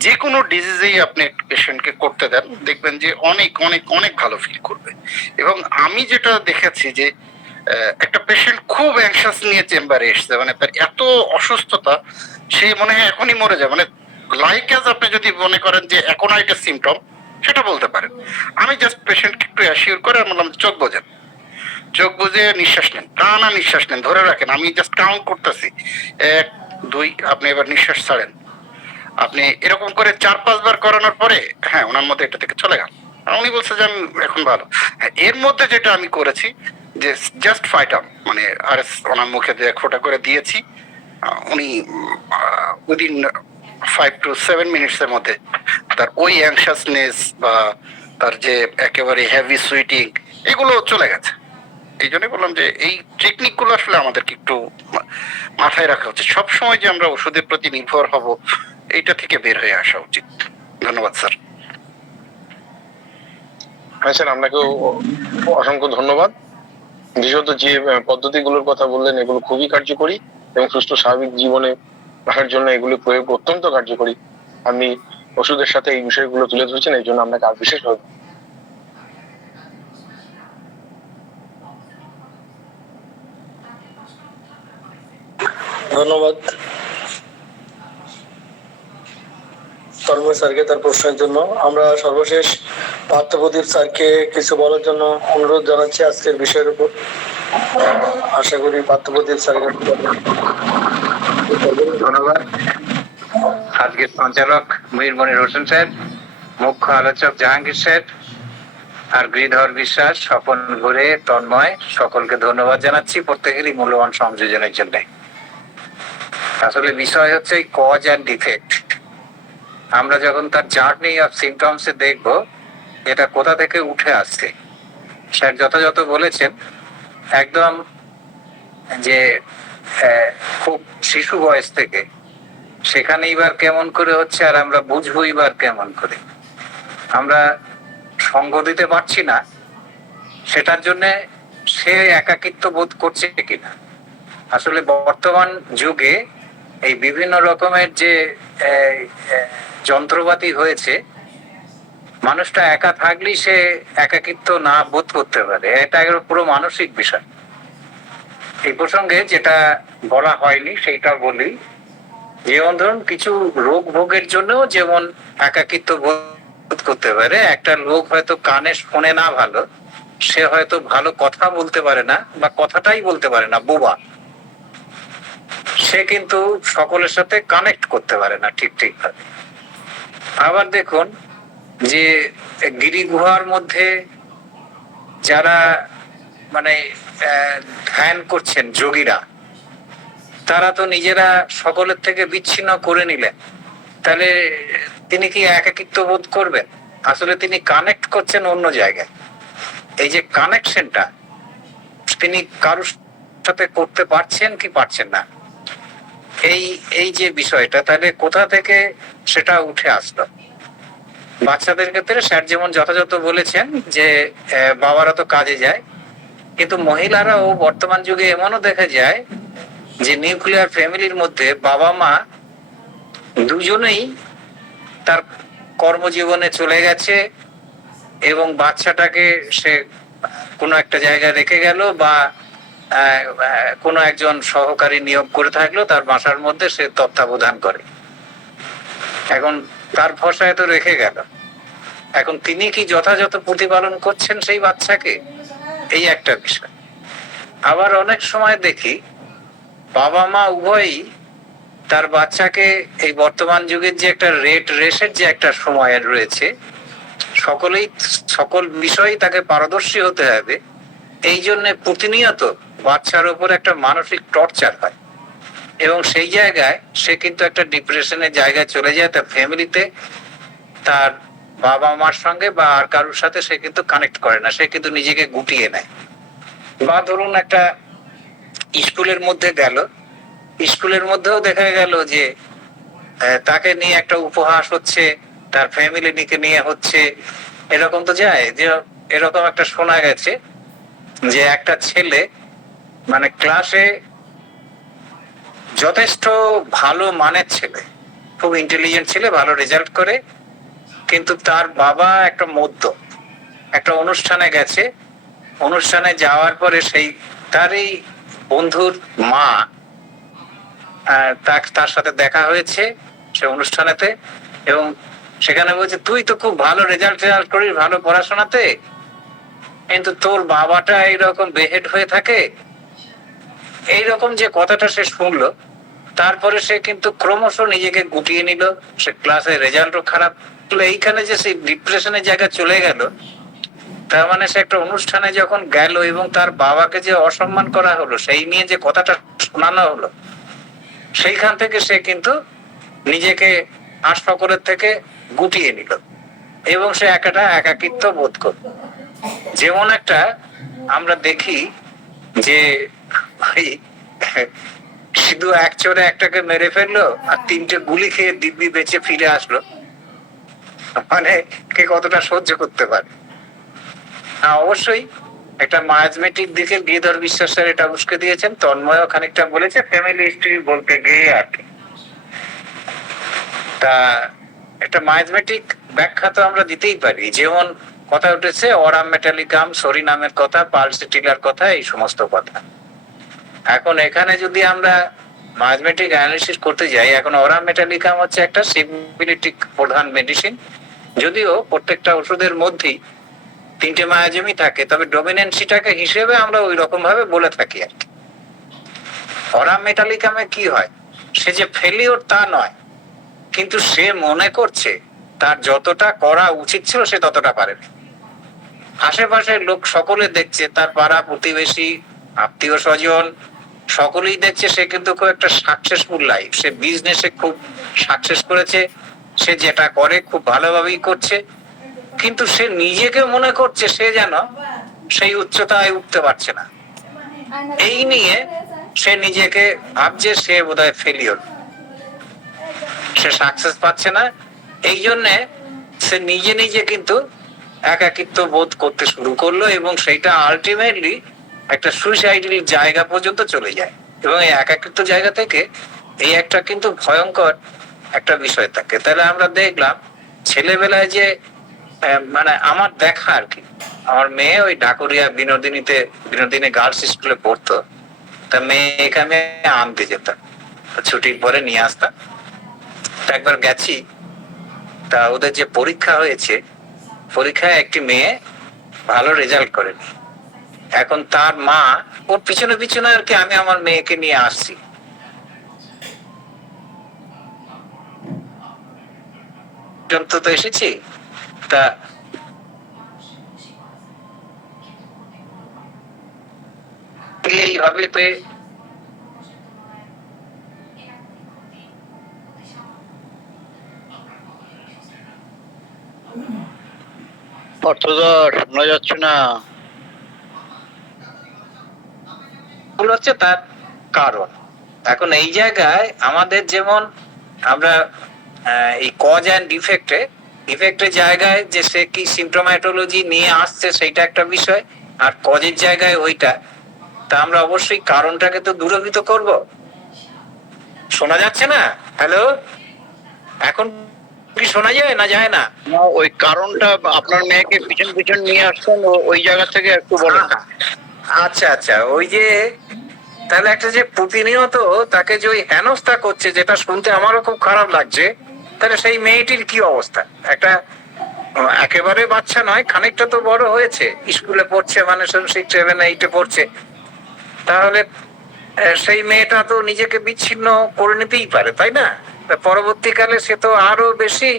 যে কোনো ডিজিজেই আপনি পেশেন্টকে করতে দেন, দেখবেন যে অনেক অনেক অনেক ভালো ফিল করবে। এবং আমি যেটা দেখেছি যে একটা পেশেন্ট খুব অ্যাংশাস নিয়ে চেম্বারে এসছে, মানে তার এত অসুস্থতা, সে মনে হয় এখনই মরে যায়, মানে লাইক অ্যাজ আপনি যদি মনে করেন যে অ্যাকোনাইটিস সিমটম, সেটা বলতে পারেন। আমি জাস্ট পেশেন্টকে একটু অ্যাসিওর করে বললাম, চোখ বোঝেন, চোখ বুঝে নিঃশ্বাস নেন, টানা নিঃশ্বাস নেন, ধরে রাখেন, আমি জাস্ট কাউন্ট করতেছি, 1 2, আপনি এবার নিঃশ্বাস ছাড়েন। আপনি এরকম করে 4-5 বার করানোর পরে হ্যাঁ ওনার মধ্যে এটা থেকে চলে গেল। উনি বলছে যে আমি এখন ভালো। এর মধ্যে যেটা আমি করেছি যে জাস্ট ফাইটাম, মানে আর ওনার মুখে দিয়ে ফোঁটা করে দিয়েছি, উনি উইদিন 5 to 7 মিনিটসের মধ্যে তার ওই অ্যাংশাসনেস বা তার যে একেবারে হেভি সুইটিং, এগুলো চলে গেছে। এই জন্যই বললাম যে এই টেকনিকগুলো আসলে আমাদেরকে একটু মাথায় রাখা উচিত। সবসময় যে আমরা ওষুধের প্রতি নির্ভর হব, এইটা থেকে বের হয়ে আসা উচিত। ধন্যবাদ স্যার। হ্যাঁ স্যার, আপনাকেও অসংখ্য ধন্যবাদ। বিশেষত যে পদ্ধতিগুলোর কথা বললেন, এগুলো খুবই কার্যকরী এবং সুস্থ স্বাভাবিক জীবনে রাখার জন্য এগুলি প্রয়োগ অত্যন্ত কার্যকরী। আপনি ওষুধের সাথে এই বিষয়গুলো তুলে ধরেছেন, এই জন্য আপনাকে আর বিশেষভাবে ধন্যবাদ তন্ময় স্যারকে তার প্রশ্নের জন্য। আমরা সর্বশেষ পার্থপ্রদীপ স্যারকে কিছু বলার জন্য অনুরোধ জানাচ্ছি আজকের বিষয়ের উপর। আশা করি পার্থপ্রদীপ স্যারকে ধন্যবাদ। আজকের সঞ্চালক মীর মনির হোসেন স্যার, মুখ্য আলোচক জাহাঙ্গীর স্যার, আর গিরিধর বিশ্বাস, স্বপন ঘুরে, তন্ময়, সকলকে ধন্যবাদ জানাচ্ছি প্রত্যেকেরই মূল্যবান সংযোজনের জন্য। আসলে বিষয় হচ্ছে কজ অ্যান্ড ডিফেক্ট। আমরা যখন তার জার্নি অফ সিমটমস এ দেখব এটা কোথা থেকে উঠে আসছে, স্যার যথাযথ বলেছেন, একদম যে খুব শিশু বয়স থেকে সেখানে এবার কেমন করে হচ্ছে, আর আমরা বুঝবো এবার কেমন করে। আমরা সঙ্গ দিতে পারছি না, সেটার জন্য সে একাকিত্ব বোধ করছে কিনা। আসলে বর্তমান যুগে এই বিভিন্ন রকমের যে যন্ত্রপাতি হয়েছে, মানুষটা একা থাকলেই সে একাকিত্ব না বোধ করতে পারে। এটা পুরো মানসিক বিষয়। এই প্রসঙ্গে যেটা বলা হয়নি সেইটা বলি, যেমন ধরুন কিছু রোগ ভোগের জন্যও যেমন একাকিত্ব বোধ করতে পারে। একটা লোক হয়তো কানে শোনে না ভালো, সে হয়তো ভালো কথা বলতে পারে না বা কথাটাই বলতে পারে না, বোবা, সে কিন্তু সকলের সাথে কানেক্ট করতে পারে না ঠিক ঠিক ভাবে। আবার দেখুন যে গিরি গুহার মধ্যে যারা মানে ধ্যান করছেন যোগীরা, তারা তো নিজেরা সকলের থেকে বিচ্ছিন্ন করে নিলেন, তাহলে তিনি কি একাকিত্ব বোধ করবেন? আসলে তিনি কানেক্ট করছেন অন্য জায়গায়। এই যে কানেকশনটা তিনি কারোর সাথে করতে পারছেন কি পারছেন না, এই এই যে বিষয়টা, তাহলে কোথা থেকে সেটা উঠে আসলো? বাচ্চাদের ক্ষেত্রে স্যার যেমন যথাযথ বলেছেন যে বাবারা তো কাজে যায়, কিন্তু মহিলারাও বর্তমান যুগে এমনও দেখা যায় যে নিউক্লিয়ার ফ্যামিলির মধ্যে বাবা মা দুজনেই তার কর্মজীবনে চলে গেছে এবং বাচ্চাটাকে সে কোনো একটা জায়গায় রেখে গেল বা কোনো একজন সহকারী নিয়োগ করে থাকলো তার বাসার মধ্যে, সে তত্ত্বাবধান করে। এখন তার ভরসায় তো রেখে গেল, এখন তিনি কি যথাযথ প্রতিপালন করছেন সেই বাচ্চাকে? এই একটা বিষয়। আবার অনেক সময় দেখি বাবা মা উভয়ই তার বাচ্চাকে এই বর্তমান যুগের যে একটা রেট রেসের যে একটা সময় রয়েছে, সকলেই সকল বিষয়ে তাকে পারদর্শী হতে হবে, এই জন্য প্রতিনিয়ত বাচ্চার উপর একটা মানসিক টর্চার হয় এবং সেই জায়গায় সে কিন্তু একটা ডিপ্রেশনের জায়গায় চলে যায়। তার ফ্যামিলিতে তার বাবা মার সঙ্গে বা আর কারোর সাথে সে কিন্তু কানেক্ট করে না, সে কিন্তু নিজেকে গুটিয়ে নেয়। বা ধরুন একটা স্কুলের মধ্যে গেল, স্কুলের মধ্যেও দেখা গেল যে তাকে নিয়ে একটা উপহাস হচ্ছে, তার ফ্যামিলি নিয়ে হচ্ছে, এরকম তো যায়। যে এরকম একটা শোনা গেছে যে একটা ছেলে মানে ক্লাসে যথেষ্ট ভালো মানের ছেলে, খুব ইন্টেলিজেন্ট ছেলে, ভালো রেজাল্ট করে, কিন্তু তার বাবা একটা মদ্য, একটা অনুষ্ঠানে গেছে, অনুষ্ঠানে যাওয়ার পরে সেই তারই বন্ধুর মা তার সাথে দেখা হয়েছে সে অনুষ্ঠানেতে, এবং সেখানে বলছে তুই তো খুব ভালো রেজাল্ট করিস, ভালো পড়াশোনাতে, কিন্তু তোর বাবাটা এইরকম বেহেড হয়ে থাকে। এইরকম যে কথাটা সে শুনলো, তারপরে সে কিন্তু ক্রমশ নিজেকে গুটিয়ে নিল, সে ক্লাসে রেজাল্টও খারাপ। এইখানে যে সেই ডিপ্রেশনের জায়গায় চলে গেল, তার মানে সে একটা অনুষ্ঠানে যখন গেল এবং তার বাবাকে যে অসম্মান করা হলো, সেই নিয়ে যে কথাটা শোনানো হলো, সেইখান থেকে সে কিন্তু নিজেকে সকলের থেকে গুটিয়ে নিল এবং সে একাকিত্ব বোধ করল। যেমন একটা আমরা দেখি যে শুধু এক চোরে একটাকে মেরে ফেললো আর তিনটে গুলি খেয়ে দিব্যি বেঁচে ফিরে আসলো, মানে কে কতটা সহ্য করতে পারে? হ্যাঁ, অবশ্যই একটা মায়াজমেটিক দিকে গিরিধর বিশ্বাস স্যার এটা উস্কে দিয়েছেন, তন্ময় খানিকটা বলেছে, ফ্যামিলি হিস্ট্রি বলতে গিয়ে আর কি। তা একটা মায়াজমেটিক ব্যাখ্যা তো আমরা দিতেই পারি। যেমন কথা উঠেছে অরাম মেটালিকাম, সরি নামের কথা, পালস টিলার কথা, এই সমস্ত কথা। এখন এখানে যদি আমরা মায়াজমেটিক অ্যানালিসিস করতে যাই, এখন অরাম মেটালিকাম হচ্ছে একটা সিম্পিলিটিক প্রধান মেডিসিন, যদিও প্রত্যেকটা ওষুধের মধ্যেই তিনটে মায়াজমই থাকে, তবে ডমিনেন্সিটাকে হিসেবে আমরা ওই রকম ভাবে বলে থাকি আর কি। অরাম মেটালিকামে কি হয়, সে যে ফেলিওর তা নয়, কিন্তু সে মনে করছে তার যতটা করা উচিত ছিল সে ততটা পারেনি। আশেপাশের লোক সকলে দেখছে, তার পাড়া প্রতিবেশী, আত্মীয় স্বজন সকলেই দেখছে সে কিন্তু খুব একটা সাকসেসফুল লাইফ, সে বিজনেসে খুব সাকসেস করেছে, সে যেটা করে খুব ভালোভাবেই করছে, কিন্তু সে নিজেকে মনে করছে সে যেন সেই উচ্চতায় উঠতে পারছে না। এই নিয়ে সে নিজেকে ভাবছে সে বোধহয় ফেলিওর, সে সাকসেস পাচ্ছে না। এই জন্যে সে নিজে নিজে কিন্তু একাকিত্ব বোধ করতে শুরু করলো এবং সেইটা আলটিমেটলি একটা সুইসাইডাল জায়গা পর্যন্ত চলে যায়। এবং এই একাকিত্ব জায়গা থেকে এই একটা কিন্তু ভয়ঙ্কর একটা বিষয় থাকে। তাহলে আমরা দেখলাম ছেলেবেলায় যে মানে আমার দেখা আর কি, আমার মেয়ে ওই ঢাকুরিয়া বিনোদিনী গার্লস স্কুলে পড়তো, তা মেয়েকে আমি আনতে যেতাম, ছুটির পরে নিয়ে আসতাম। তা একবার গেছি, তা ওদের যে পরীক্ষা হয়েছে, পরীক্ষায় একটি মেয়ে ভালো রেজাল্ট করেনি। এখন তার মা ওর পিছনে পিছনে আর কি আমি আমার মেয়েকে নিয়ে আসছি। পর্যন্ত তো এসেছি, তা এইভাবে তো অর্থধর শোনা যাচ্ছে না। ভুল হচ্ছে তার কারণ। এখন এই জায়গায় আমাদের যেমন আমরা এই কজ অ্যান্ড ডিফেক্টের জায়গায় যে সে কি সিমটোম্যাটোলজি নিয়ে আসছে সেইটা একটা বিষয়, আর কজের জায়গায় ওইটা, তা আমরা অবশ্যই কারণটাকে তো দূরীভূত করব। শোনা যাচ্ছে না? হ্যালো, এখন কি শোনা যায় না যায় না? না, ওই কারণটা আপনার মেয়েকে পিছন পিছন নিয়ে আসছেন, ওই জায়গা থেকে একটু বলেন। আচ্ছা আচ্ছা, ওই যে তাহলে একটা যে প্রতিনিয়ত তাকে যে ওই হেনস্থা করছে, যেটা শুনতে আমারও খুব খারাপ লাগছে, তাহলে সেই মেয়েটির কি অবস্থা? একটা একেবারে বাচ্চা নয়, খানিকটা তো বড় হয়েছে, স্কুলে পড়ছে, মানে 6, 7, 8 পড়ছে। তাহলে সেই মেয়েটা তো নিজেকে বিচ্ছিন্ন করে নিতেই পারে, তাই না? তা পরবর্তীকালে সে তো আরো বেশি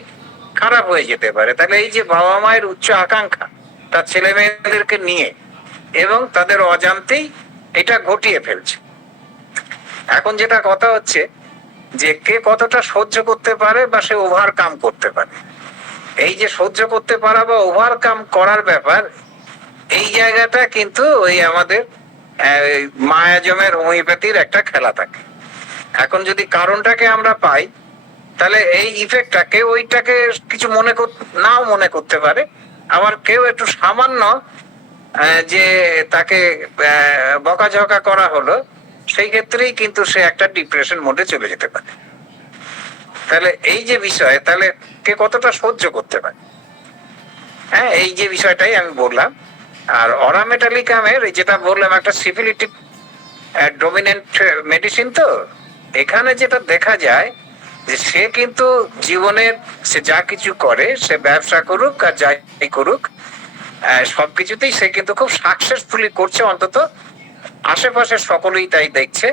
খারাপ হয়ে যেতে পারে। তাহলে এই যে বাবা মায়ের উচ্চ আকাঙ্ক্ষা তার ছেলে মেয়েদেরকে নিয়ে, এবং তাদের অজান্তেই এটা ঘটিয়ে ফেলছে। এখন যেটা কথা হচ্ছে যে কে কতটা সহ্য করতে পারে বা সে ওভারকাম করতে পারে। এই যে সহ্য করতে পারা বা ওভারকাম করার ব্যাপার, এই জায়গাটা কিন্তু ওই আমাদের মায়াজমের হোমিওপ্যাথির একটা খেলা থাকে। এখন যদি কারণটাকে আমরা পাই, তাহলে এই ইফেক্টটাকে ওইটাকে কিছু নাও মনে করতে পারে। আবার কেউ একটু সামান্য যে তাকে বকাঝকা করা হলো, সেই ক্ষেত্রেই কিন্তু সে একটা ডিপ্রেশন মোডে চলে যেতে পারে। তাহলে এই যে বিষয়, তাহলে কে কতটা সহ্য করতে পারে, হ্যাঁ, এই যে বিষয়টাই আমি বললাম। আর অরামেটালিকামের যেটা বললাম, একটা সিফিলিটিক ডমিনেন্ট মেডিসিন, তো এখানে যেটা দেখা যায় যে সে কিন্তু জীবনের সে যা কিছু করে, সে ব্যবসা করুক আর যাই করুক, সবকিছুতেই সে কিন্তু খুব সাকসেসফুলি করছে। অন্তত আশেপাশের সকলেই তাই দেখছে,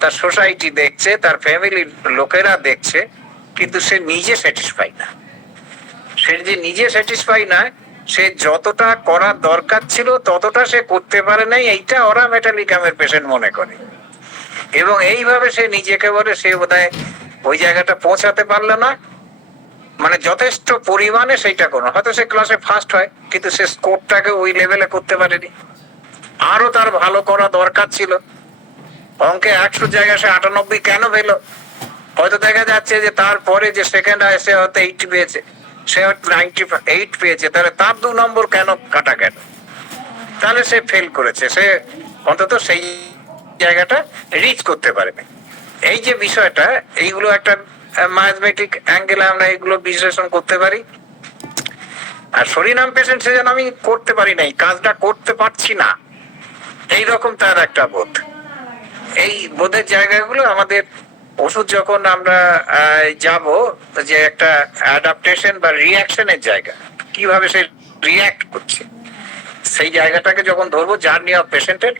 তার সোসাইটি দেখছে, তার ফ্যামিলির লোকেরা দেখছে, কিন্তু সে নিজে স্যাটিসফাই না। সে যে নিজে স্যাটিসফাই না, সে যতটা করার দরকার ছিল ততটা সে করতে পারে নাই, এইটা ওরা মেটালিকামের পেশেন্ট মনে করে। এবং এইভাবে সে নিজেকে বলে সে বোধহয় ওই জায়গাটা পৌঁছাতে পারলো না, মানে যথেষ্ট পরিমাণে সেইটা কোনো, হয়তো সে ক্লাসে ফার্স্ট হয় কিন্তু সে স্কোরটাকে ওই লেভেলে করতে পারেনি, আরো তার ভালো করা দরকার ছিল। অঙ্কে 100 জায়গায় সে 98 কেন পেলো? হয়তো দেখা যাচ্ছে যে তারপরে যে সেকেন্ড হয় সে হয়তো 80 পেয়েছে, সে হয়তো 98 পেয়েছে, তাহলে তার 2 নম্বর কেন কাটা গেল? তাহলে সে ফেল করেছে, সে অন্তত সেই জায়গাটা রিচ করতে পারেনি। এই যে বিষয়টা, এইগুলো একটা ম্যাথমেটিক অ্যাঙ্গেলে আমরা এগুলো বিশ্লেষণ করতে পারি। আর শরীরাম পেশেন্ট সে যেন আমি করতে পারি নাই, কাজটা করতে পারছি না, এইরকম তার একটা বোধ। এই বোধের জায়গাগুলো আমাদের ওষুধ যখন আমরা যাব, যে একটা অ্যাডাপ্টেশন বা রিঅ্যাকশনের জায়গা, কিভাবে সে রিঅ্যাক্ট করছে, সেই জায়গাটাকে যখন ধরবো জার্নি অফ পেশেন্টের।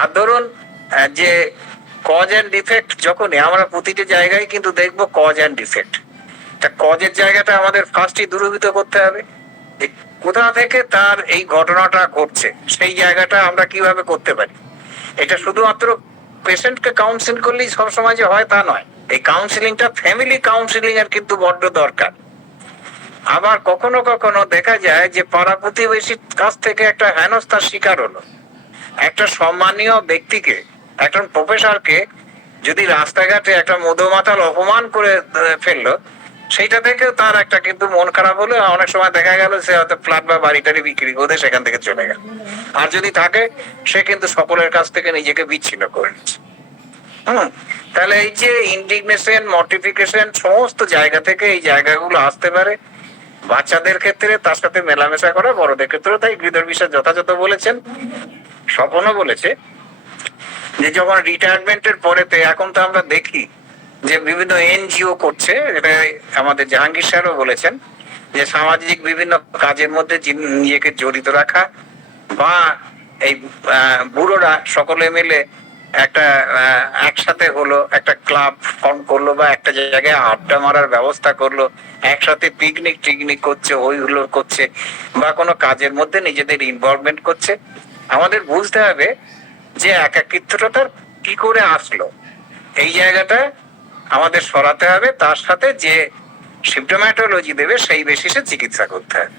আর ধরুন যে কজ অ্যান্ড ডিফেক্ট, যখনই আমরা প্রতিটি জায়গায় কিন্তু দেখবো কজ অ্যান্ড ডিফেক্ট, তা কজের জায়গাটা আমাদের ফার্স্টই দূরীভূত করতে হবে। কোথা থেকে তার এই ঘটনাটা ঘটছে, সেই জায়গাটা আমরা কিভাবে করতে পারি। এটা শুধুমাত্র পেশেন্টকে কাউন্সিল করলেই সবসময় যে হয় তা নয়, এই কাউন্সিলিংটা ফ্যামিলি কাউন্সিলিং এর কিন্তু বড্ড দরকার। আবার কখনো কখনো দেখা যায় যে পাড়া প্রতিবেশীর কাছ থেকে একটা হেনস্থার শিকার হলো, একটা সম্মানীয় ব্যক্তিকে, একজন প্রফেসরকে যদি রাস্তাঘাটে একটা মধুমাতাল অপমান করে ফেললো, সেইটা থেকেও তার একটা কিন্তু মন খারাপ হলো। অনেক সময় দেখা গেল সে হয়তো ফ্ল্যাট বা বাড়িটারি বিক্রি করে সেখান থেকে চলে গেল। আর যদি থাকে, সে কিন্তু সকলের কাছ থেকে নিজেকে বিচ্ছিন্ন করে নিচ্ছে। তাহলে এই যে ইন্ডিগনেশন, মর্টিফিকেশন, সমস্ত জায়গা থেকে এই জায়গাগুলো আসতে পারে। বাচ্চাদের ক্ষেত্রে তার সাথে মেলামেশা করা, বড়দের ক্ষেত্রেও তাই। গৃহধর বিশ্বাস যথাযথ বলেছেন, স্বপনও বলেছে যে যখন রিটায়ারমেন্টের পরেতে এখন তো আমরা দেখি যে বিভিন্ন এনজিও করছে, এটা আমাদের জাহাঙ্গীর স্যারও বলেছেন যে সামাজিক বিভিন্ন কাজের মধ্যে নিজেকে জড়িত রাখা, বা এই বুড়োরা সকলে মিলে একটা একসাথে হলো, একটা ক্লাব ফর্ম করলো বা একটা জায়গায় আড্ডা মারার ব্যবস্থা করলো, একসাথে পিকনিক করছে, হই হুল্লোড় করছে, বা কোনো কাজের মধ্যে নিজেদের ইনভলভমেন্ট করছে। আমাদের বুঝতে হবে যে একাকিত্বটা কি করে আসলো, এই জায়গাটা আমাদের সরাতে হবে, তার সাথে যে সিম্পটোম্যাটোলজি দেবে সেই বেসিসে চিকিৎসা করতে হবে।